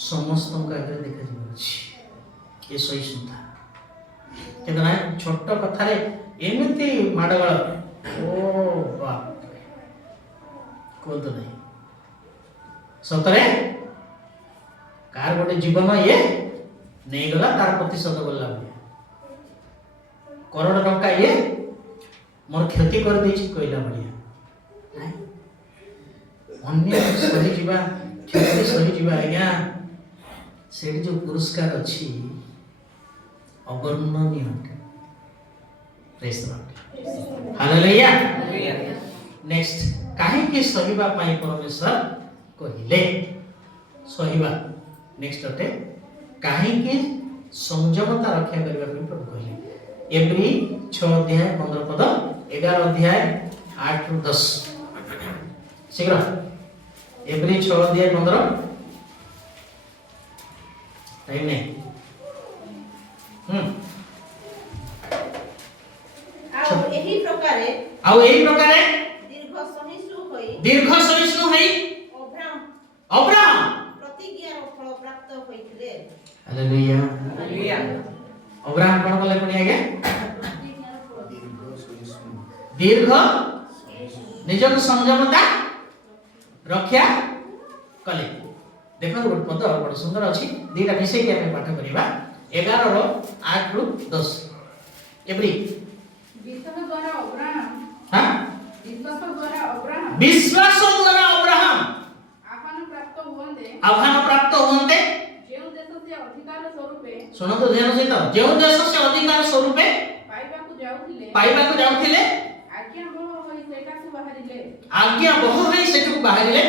समस्त को आगे देखा जीवन अछि ए सहिष्णुता केतना छोट कथा रे एमिति माडगळ ओ बाप कोद नहीं सतरे कार गोटे जीवन ये नहीं गला तार प्रतिशत गला करोड़ टंका ये मोर क्षति कर देछि कहला बढ़िया अन्य सही जीवा क्षति सही जीवा आज्ञा से जो पुरस्कार अच्छी अवर्णनीय praise the lord hallelujah next काहे कि सहीबा पाई परमेश्वर कहिले सहीबा नेक्स्ट अटे काहे कि संयमता रक्षा करबा ପାଇଁ प्रभु कहिले एब्री 6 अध्याय 15 पद 11 अध्याय 8 ରୁ 10 शीघ्र एब्री 6 अध्याय 15 टाइम नहीं आउ एही प्रकारे दीर्घ सहिष्णु होई अब्राहम प्रतिज्ञार फल प्राप्त होइथिले हालेलुया हालेलुया अब्राहम कोन कले पुनी आगे दीर्घ निजक संयमता रक्षा कले। देखो गोटे पद बड़ सुंदर अच्छी दीटा मिसेक आम पाठ करवा 11 ରୁ 10 एवरी विश्वास द्वारा अब्राहम हाँ विश्वास द्वारा अब्राहम आह्वान प्राप्त हुए जेउ देश से अधिकार स्वरूपे सुनो तो ध्यान सहित जो देश से अधिकार स्वरूपे पाइबा को जाउथिले आज्ञा बह होई सेटाकु बाहरिले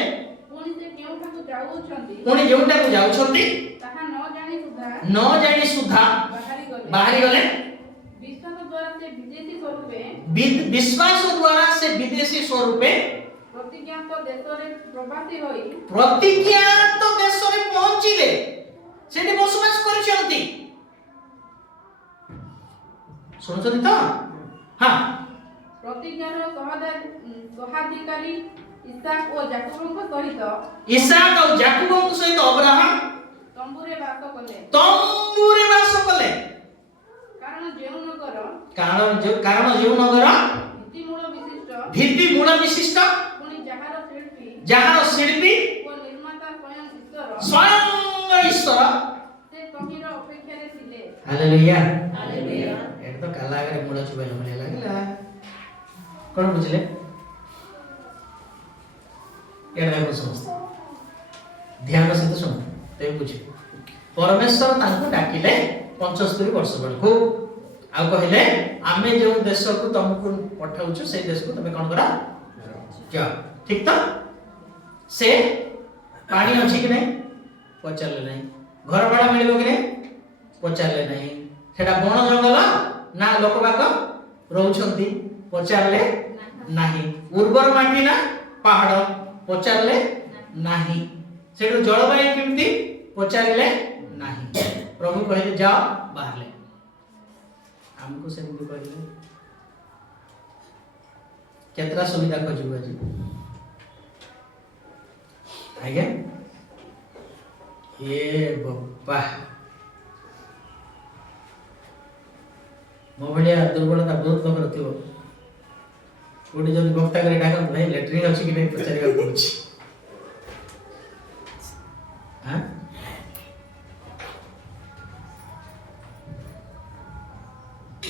पुणी से केउठाकु जाउछंती पुणी जोटाकु जाउछंती ताहा न जानी सुधा बाहरी गले विश्वास द्वारा से विदेशी स्वरूपे प्रतिज्ञात देश रे पहुंचिले सेठी बसवास करछंती सुनछंती तो हां प्रतिज्ञार सहाधिकारी इसाक और याकूब सहित अब्राहम तंबुरे बास कले कारण जेउ नगर भित्ति मूल विशिष्ट पुणी जहार शिल्पी और निर्माता स्वयं ईश्वर से तहिर अपेक्षा रे थिले। हालेलुया एट तो काला आगे मूल चुबाइल भलिया लागला कोन बुझले एटा देखो समस्त ध्यान सहित सुन ते बुझ परमेश्वर तांको डाकिले 75 वर्ष बेलको आ कहले आमे जो देश को तुमको पठाउछु से देश को तमे कोन करा जा ठीक तो से पानी अछि कि नहीं पचारले नहीं घर भाड़ा मिलबो कि नहीं पचारले नहीं सेटा बण जंगल ना लोकबाक रहउछंती पचारले नहीं उर्वर माटी ना पहाड़ पचारले नहीं सेठो जलवायु केमती पचारले नहीं प्रभु कहले जाओ बाहरले हमको सेमती कहले केतरा सुविधा खोजबो आज आज्ञा ये बप्पा मो भलिया दुर्बलता बहुत लोग रथिबो कोडी जदी बक्ता करे डाकन भाई लेटरिन अछि कि नहीं पचारिया पड़छि हां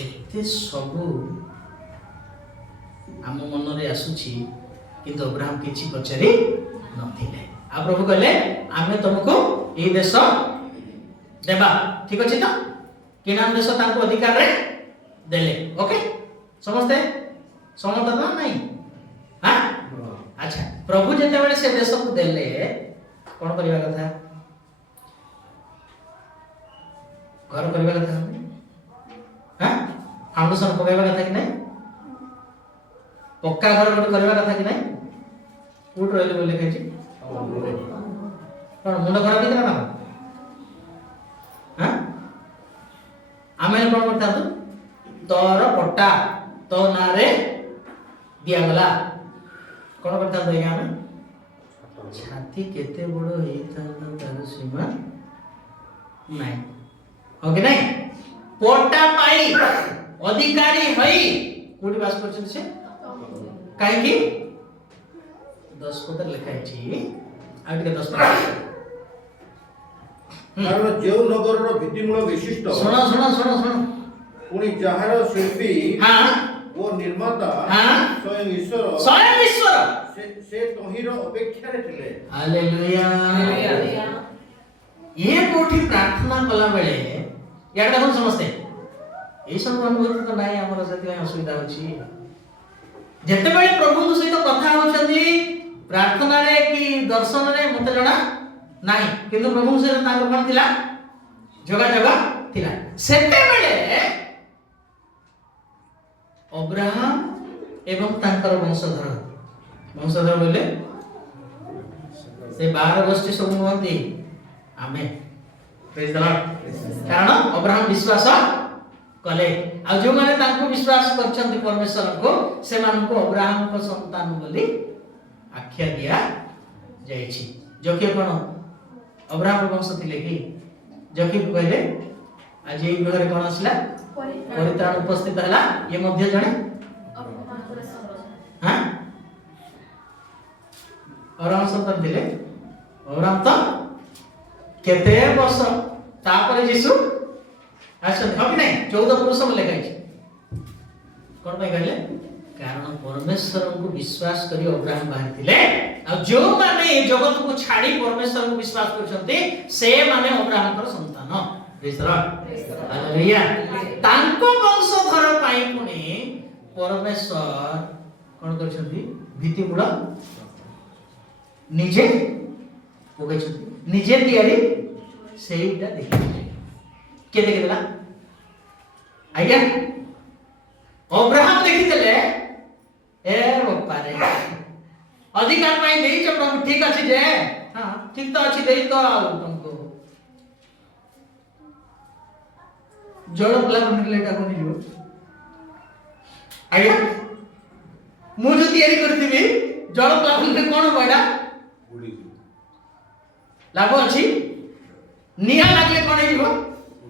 एते सबु आम मन रे आसुछि किंतु अब्राहम किछि पचारि नथिले आ प्रभु कहले आमे तुमको ए देश देबा ठीक अछि त केनान देश तांको अधिकार रे देले ओके समझते समझता ना नहीं हां अच्छा प्रभु जेते बेले से देश को देले कोन करबा कथा घर करबा कथा हां फाउंडेशन पकाइबा कथा कि नहीं पक्का घर गोटे करबा कथा कि नहीं कोट रहले बोले कहछि कोन मुंड खराब दिला ना हां आमे कोन करता तोर पट्टा तो नारे दिया गला कोन करता तो आमे छाती केते बड़ो हेता तार सीमा नहीं ओके नहीं पट्टा पाई अधिकारी हई कोडी बास करछन से काहे की 10 पद लिखाइ छी आटे 10 पद कारण जेउ नगर रो भित्तिमूल विशिष्ट सुनो पुणी जहार शिल्पी हां वो निर्माता हां स्वयं ईश्वर से तहिर अपेक्षा रे थिले हालेलुया ये कोठी प्रार्थना कला बेले यार देखो समझते ए सब अनुभूति तो नाही हमर जति असुविधा होची जेते बेले प्रभु सहित कथा होचंदी प्रार्थना रे कि दर्शन रे मते जणा नाही किंतु प्रभु सहित तांको कोन थिला जोगा थिला सेते बेले अब्राहम एवं तांकर वंशधर बोले से 12 गोष्ठी सब हुअंती आमे प्रेज द लॉर्ड कारण अब्राहम विश्वास कले आ जो माने तांको विश्वास करछंती परमेश्वर को से मान को अब्राहम को संतान बोली आख्या दिया जाईछि जो कि कोन अब्राहम वंश थिले कि जो कि कहले आज ए घरे कोन आसला परित्राण उपस्थित हला ये मध्य जणे अब्राहम सन्तान दिले अब्राहम तो केते वर्ष तापर जीसु अच्छा हम नहीं 14 पुरुष में लिखा है कौन पे कहले कारण परमेश्वर को विश्वास करी अब्राहम बाहर थिले आ जो माने जगत को छाड़ी परमेश्वर को विश्वास करछन्ते से माने अब्राहम कर संतान प्रेज द लॉर्ड हालेलुया तांको वंशधर पाई पुनी परमेश्वर कोन करछन्ती भीति गुड़ा निजे पकैछन्ती निजे तयारी सेईटा देखि के देखिला आज्ञा अब्राहम देखिदेले ए बापा रे अधिकार पाई देई छ प्रभु ठीक अछि जे हां ठीक तो अछि देई तो तुमको जड़ प्लान लेटा कोनी जो आज्ञा मु जो तयारी करथिबी जड़ प्लान में कोन बडा लाभ अछि निया लागले कोन हेइबो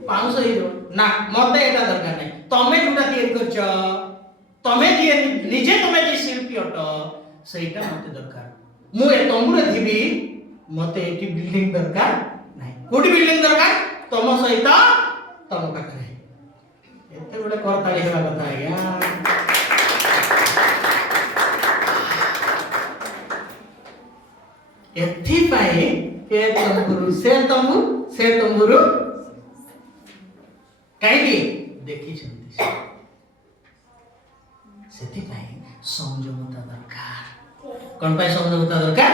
पाउस हेइबो ना मते एटा दरकार नै तमे जोटा तयारी करछ तमे जे निजे तमे जे शिल्पी अट सेटा मते दरकार मु ए तंबुरे थिबी मते एटी बिल्डिंग दरकार नै कोडी बिल्डिंग दरकार तम सहित तम पाखरे एते गोटे करताली हेबा कथा आज्ञा एथि पाए ए तंबुरु से तंबुरु काईकी देखि छथि सेति पाए संयमता दरकार कोन पाए संयमता दरकार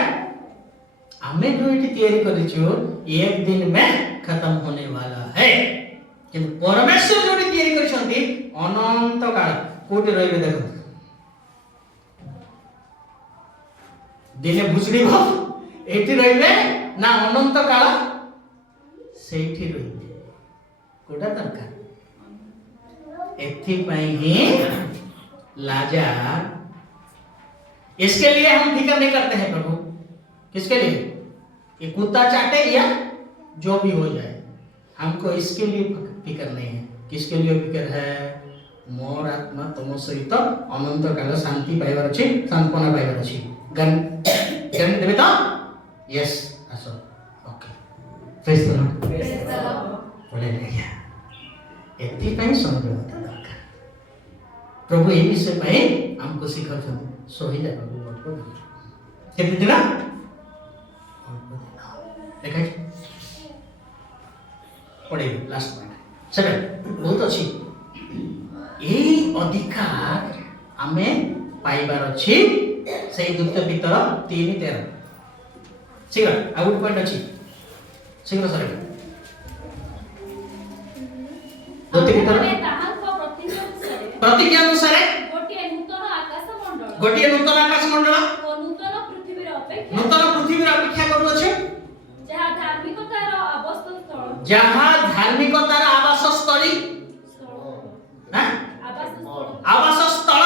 हमें जो इटी तैयारी करिछु एक दिन में खत्म होने वाला है किंतु परमेश्वर जो तैयारी करिसंती अनंत काल कोटी रहिबे देखो दिने भुसड़ी भो एठी रहिबे ना अनंत काल सेठी रहिबे कोटा दरकार एथि पाई ही लाजार इसके लिए हम फिक्र नहीं करते हैं प्रभु किसके लिए ये कुत्ता चाटे या जो भी हो जाए हमको इसके लिए फिक्र नहीं है किसके लिए फिक्र है मोर आत्मा तुम सहित अनंत काल शांति पाइबार अछि सांत्वना पाइबार अछि गन देबे तो यस आसो okay praise the lord hallelujah एथि पई संयमता दरकार प्रभु ए विषय पई हमको सिखाउछन सोही जाबा को केते दिना देखै पढे लास्ट पॉइंट 7 बहुत अच्छी ए अधिकार हमें पाइबार अछि सेही द्वितीय पितर 3:13 शीघ्र आउट पॉइंट अछि शीघ्र सर द्वितीय पितर प्रतिज्ञा अनुसार गोटिए नूतन आकाश मंडल ओ नूतन पृथ्वीर अपेक्षा करू अछि जहाँ धार्मिकतार आवास स्थली आवास स्थल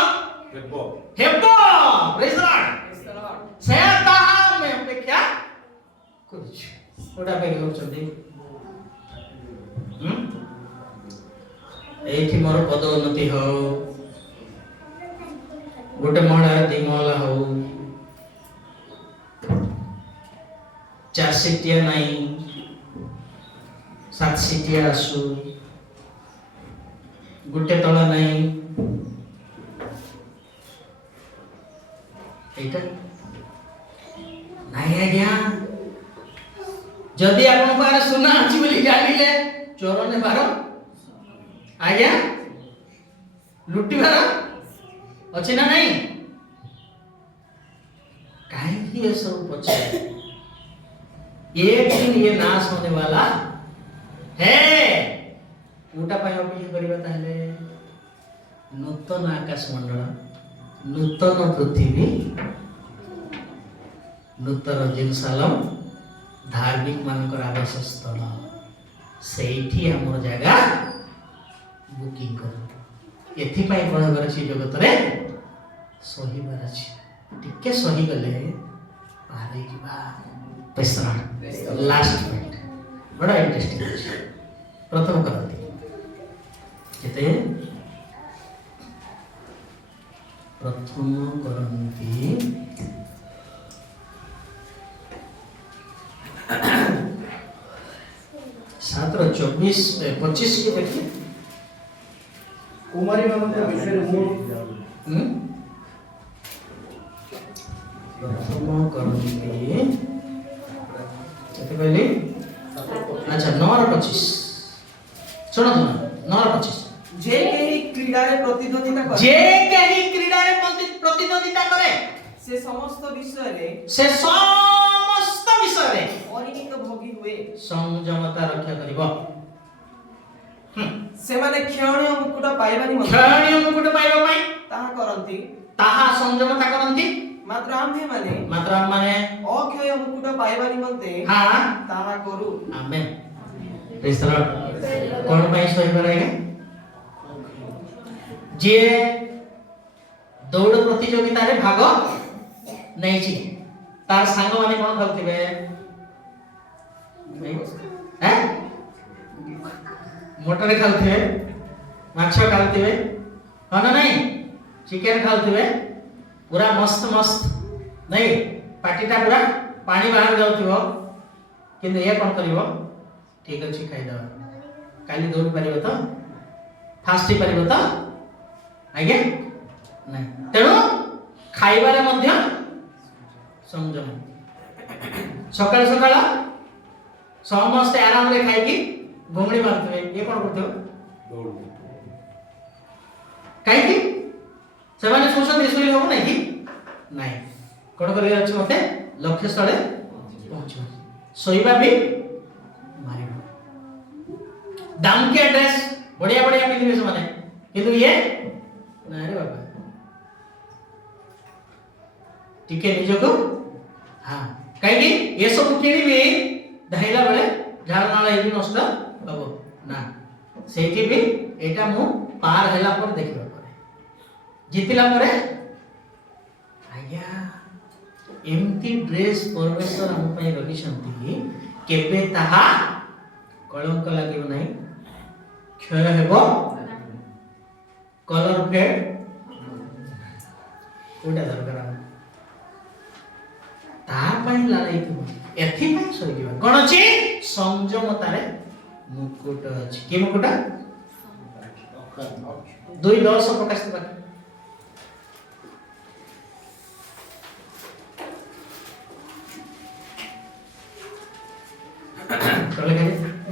हेबो प्रेज द लॉर्ड से ताहा में अपेक्षा कुछ ओडा पे होचंदी एठी मोर पदोन्नति हो गोटे महलार 2 महला हो 4 सीटिया नहीं 7 सीटिया आसु गोटे तल नहीं एटा नहीं आज्ञा जदि आपन पारे सुना अछि बोली जानिले चोर ने बारो आज्ञा लुटी बारो अच्छे ना नहीं कहीं ये सब पछे एक दिन ये नाश होने वाला है उटा पाए अपेक्षा करिबा ताले नूतन आकाश मंडल नूतन पृथ्वी नूतन जेरूसालेम धार्मिक मानकर आवास स्थल सेठी हमर जगह बुकिंग कर एथि पाई पढबर छी जगत रे सही बार अछि टिके सही गले पारे जीवा पैसा लास्ट पॉइंट बड़ा इंटरेस्टिंग अछि प्रथम करती केते प्रथम करंती 7:24-25 की देखिए। कुमारी ମାନଙ୍କ विषय ମୁଁ प्रथम करंती केते कहली अच्छा 9:25 सुनो तुम 9:25 जे केही क्रीडारे प्रतिद्वंदिता करे जे केही क्रीडारे प्रतिद्वंदिता करे से समस्त विषय परिणीत भोगी हुए संयमता रक्षा करिबो से माने क्षणीय मुकुट पाइबा निमंते क्षणीय मुकुट पाइबा पई ताहा करंती ताहा संयमता करंती मात्र आम्भे माने अक्षय मुकुट पाइबा निमंते हां ताहा करू आमेन प्रेज द लॉर्ड कोन पई सही कराएगा जे दौड़ प्रतियोगिता रे भाग नहीं छी तार सांग माने कोन करथिबे हैं मोटर खालथिबे माछ खालथिबे हां ना नहीं चिकन खालथिबे पूरा मस्त मस्त नहीं पार्टीटा पूरा पानी बाहर जाउथिबो किंतु ये कोन करिवो ठीक अछि खाइ दवा काली दौड़ परिबो तो फास्ट परिबो तो आगे नहीं तेणु खाइबारे मध्य संयम सकाळ सकाळ समस्त आराम रे खाइ की घुमड़ी मारथबे ये कोन करथबे दौड़ काई की सेमाने सोचत इसोई हो नहीं की नहीं कोन करे अछि मते लक्ष्य स्थले पहुंचो सोईबा भी मारिबो दाम के ड्रेस बढ़िया बढ़िया पिंदिबे से माने किंतु ये ना रे बाबा टिके निजो को हां काई की ये सब किनिबे धाइला बेले झाड़ नाला एबी नष्ट हबो ना सेठी भी एटा मु पार हैला पर देखबा परे जितिला परे आया एमती ड्रेस परमेश्वर हम पई रखि छंती केबे ताहा कलंक लागिबो नाही क्षय हेबो कलर फेड कोटा दरकार ता पई लड़ाई थबो एथि पई सही जीवा कोन अछि संयमतारे मुकुट अछि के मुकुट 2:10 प्रकाश बाकी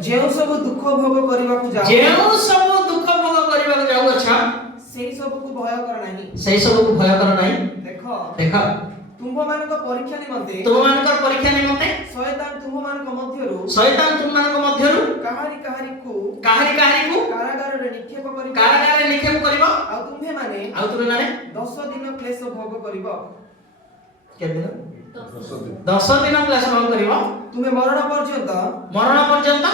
जेउ सब दुख भोग करबा को जाऊ अच्छा सेही सब को भय कर नाही देखो तुम मानक परीक्षा निमंते शैतान तुम मानक मध्यरु काहारी को कारागार रे निक्षेप करिबो आ तुम्हे माने 10 दिन क्लेश भोग करिबो के दिन 10 दिन क्लेश भोग करिबो तुम्हे मरण पर्यंत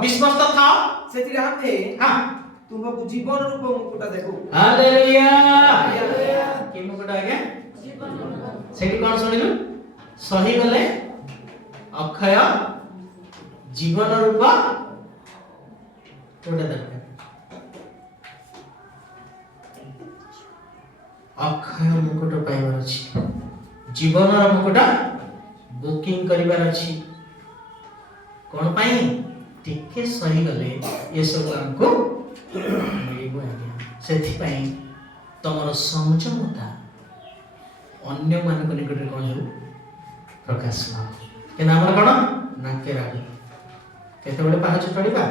विश्वस्त थाओ सेति आम्हे हां तुमको जीवन रूप मुकुट देखो हालेलुया के मुकुट आगे सेठी कोन सुनिलु सही गले अक्षय जीवन रूप कोटा दरकार अक्षय मुकुट पाइबार अछि जीवन र मुकुट बुकिंग करिबार अछि कोन पाई टिके सही गले ये सब हमको मिलिबो आज्ञा सेथि पाई तमरो संयमता अन्य मानक निकट कोन हो प्रकाश ना के नामर कोन नाके रागी केते बेले पाहच चढ़ीबा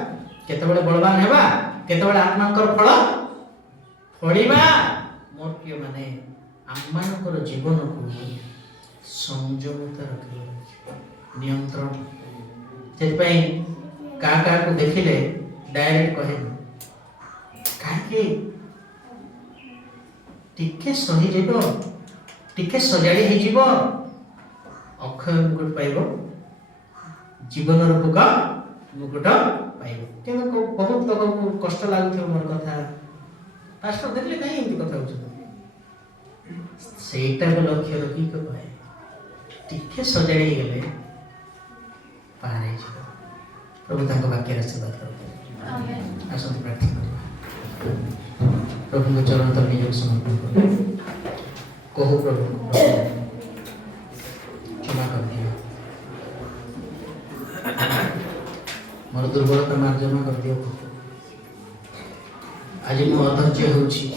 केते बेले बलवान हेबा केते बेले आत्मांकर फल फड़ीबा मोर प्रिय माने आत्मांकर जीवन को संयमता रखिबो नियंत्रण सेति पाई का को देखिले डायरेक्ट कहे काहे टिके सही जेबो टिके सजाड़ी हे जीवो अक्षय मुकुट पाइबो जीवन रूप का मुकुट पाइबो केन को बहुत लोग को कष्ट लागुथि मोर कथा पास्टर देखले काई एंती कथा होछ सेटा को लक्ष्य रखी को पाए टिके सजाड़ी गेले पारे जीवो प्रभु ताको वाक्य आशीर्वाद करो आमेन आसंति प्रार्थना प्रभु के चरण तले निज समर्पण करो कहो प्रभु क्षमा कर दियो मोर दुर्बलता मार्जन कर दियो प्रभु। आज मो अधैर्य होउछि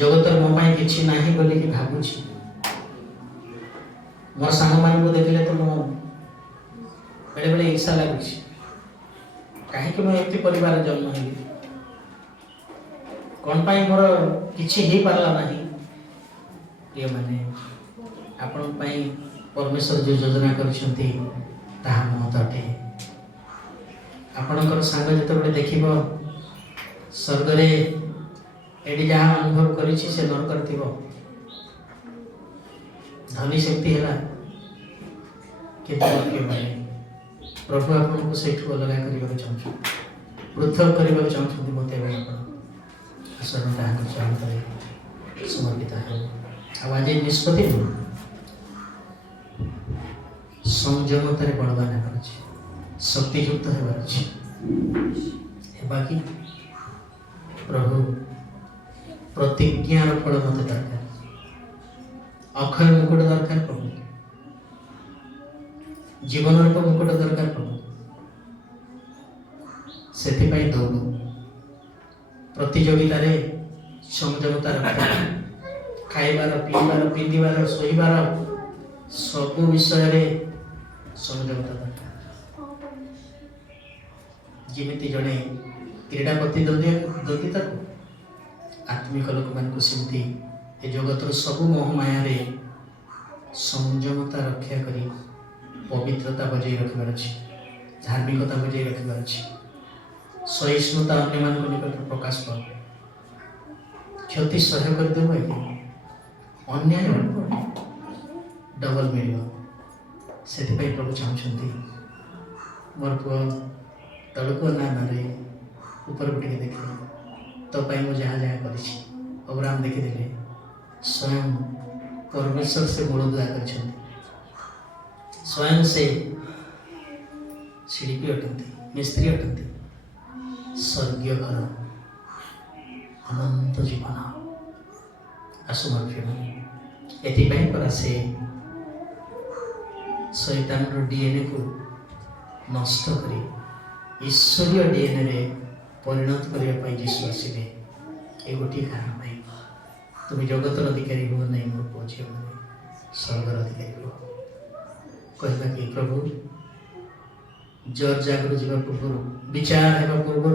जगत मो पाई किछि नाही बोली कि भाबुछि मोर संग मान को देखले तो मो बेले बेले ईर्षा लागुछि काहे कि मो एति परिवार जन्म हेली कोन पाई मोर किछि हे पारला नाही प्रिय माने आपण पाई परमेश्वर जो योजना करछंती ताहा मत अटे आपणकर संग जतबे देखिबो स्वर्ग रे एडी जहाँ अनुभव करिछि से नर करथिबो धनी शक्ति हैला केते के माने प्रभु आपन को सेठु अलग करिबा चाहछु पृथक करिबा चाहछु मते भाई आपन शरण दान चाहू करे समर्पित है अब आज निष्पत्ति संयमतारे बलवान करछि शक्तियुक्त हेबार अछि बाकी प्रभु प्रतिज्ञार फल मत दरकार अक्षय मुकुट दरकार प्रभु जीवन रूप मुकुट दरकार प्रभु से दौड़ प्रतियोगिता संयमता रक्षा खाइबार पीबार पिंधार शोबार सबु विषय संयमता दरकार जिमिति जड़े क्रीड़ा प्रतिद्वंदिता आत्मिक लोक मान सेमती ए जगत सबु मोहमाया संयमता रक्षा करी पवित्रता बजाई रखबार अछि धार्मिकता बजाई रखबार अछि सहिष्णुता अन्य मान निकट प्रकाश कर क्षति सह्य कर देबो अन्याय डबल मिल से प्रभु चाहते मोर पुआ तलको ना मारे ऊपर उठे देखे तो मुझे जहाँ जहाँ कर अब्राहम देखीदे स्वयं परमेश्वर से मूलदुआ कर स्वयं से शिल्पी अटंती मिस्त्री अटंती स्वर्गीय घर अनंत जीवन आसुमर्फिम एथिपाई परा से शैतान डीएनए को नष्ट करी ईश्वरीय डीएनए रे परिणत करने जीशु आसिले ये गोटे कारण भाई तुम जगतर अधिकारी हो नहीं मोर पुओ झील मैंने स्वर्गर अधिकारी हो कहला कि प्रभु जर जागर जा पूर्व विचार होगा पूर्व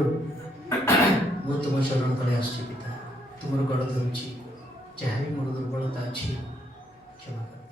मु तुम शरण तले आसुची पिता तुम गड़ धरुची जहाँ भी मोर दुर्बलता अच्छी क्षमा कर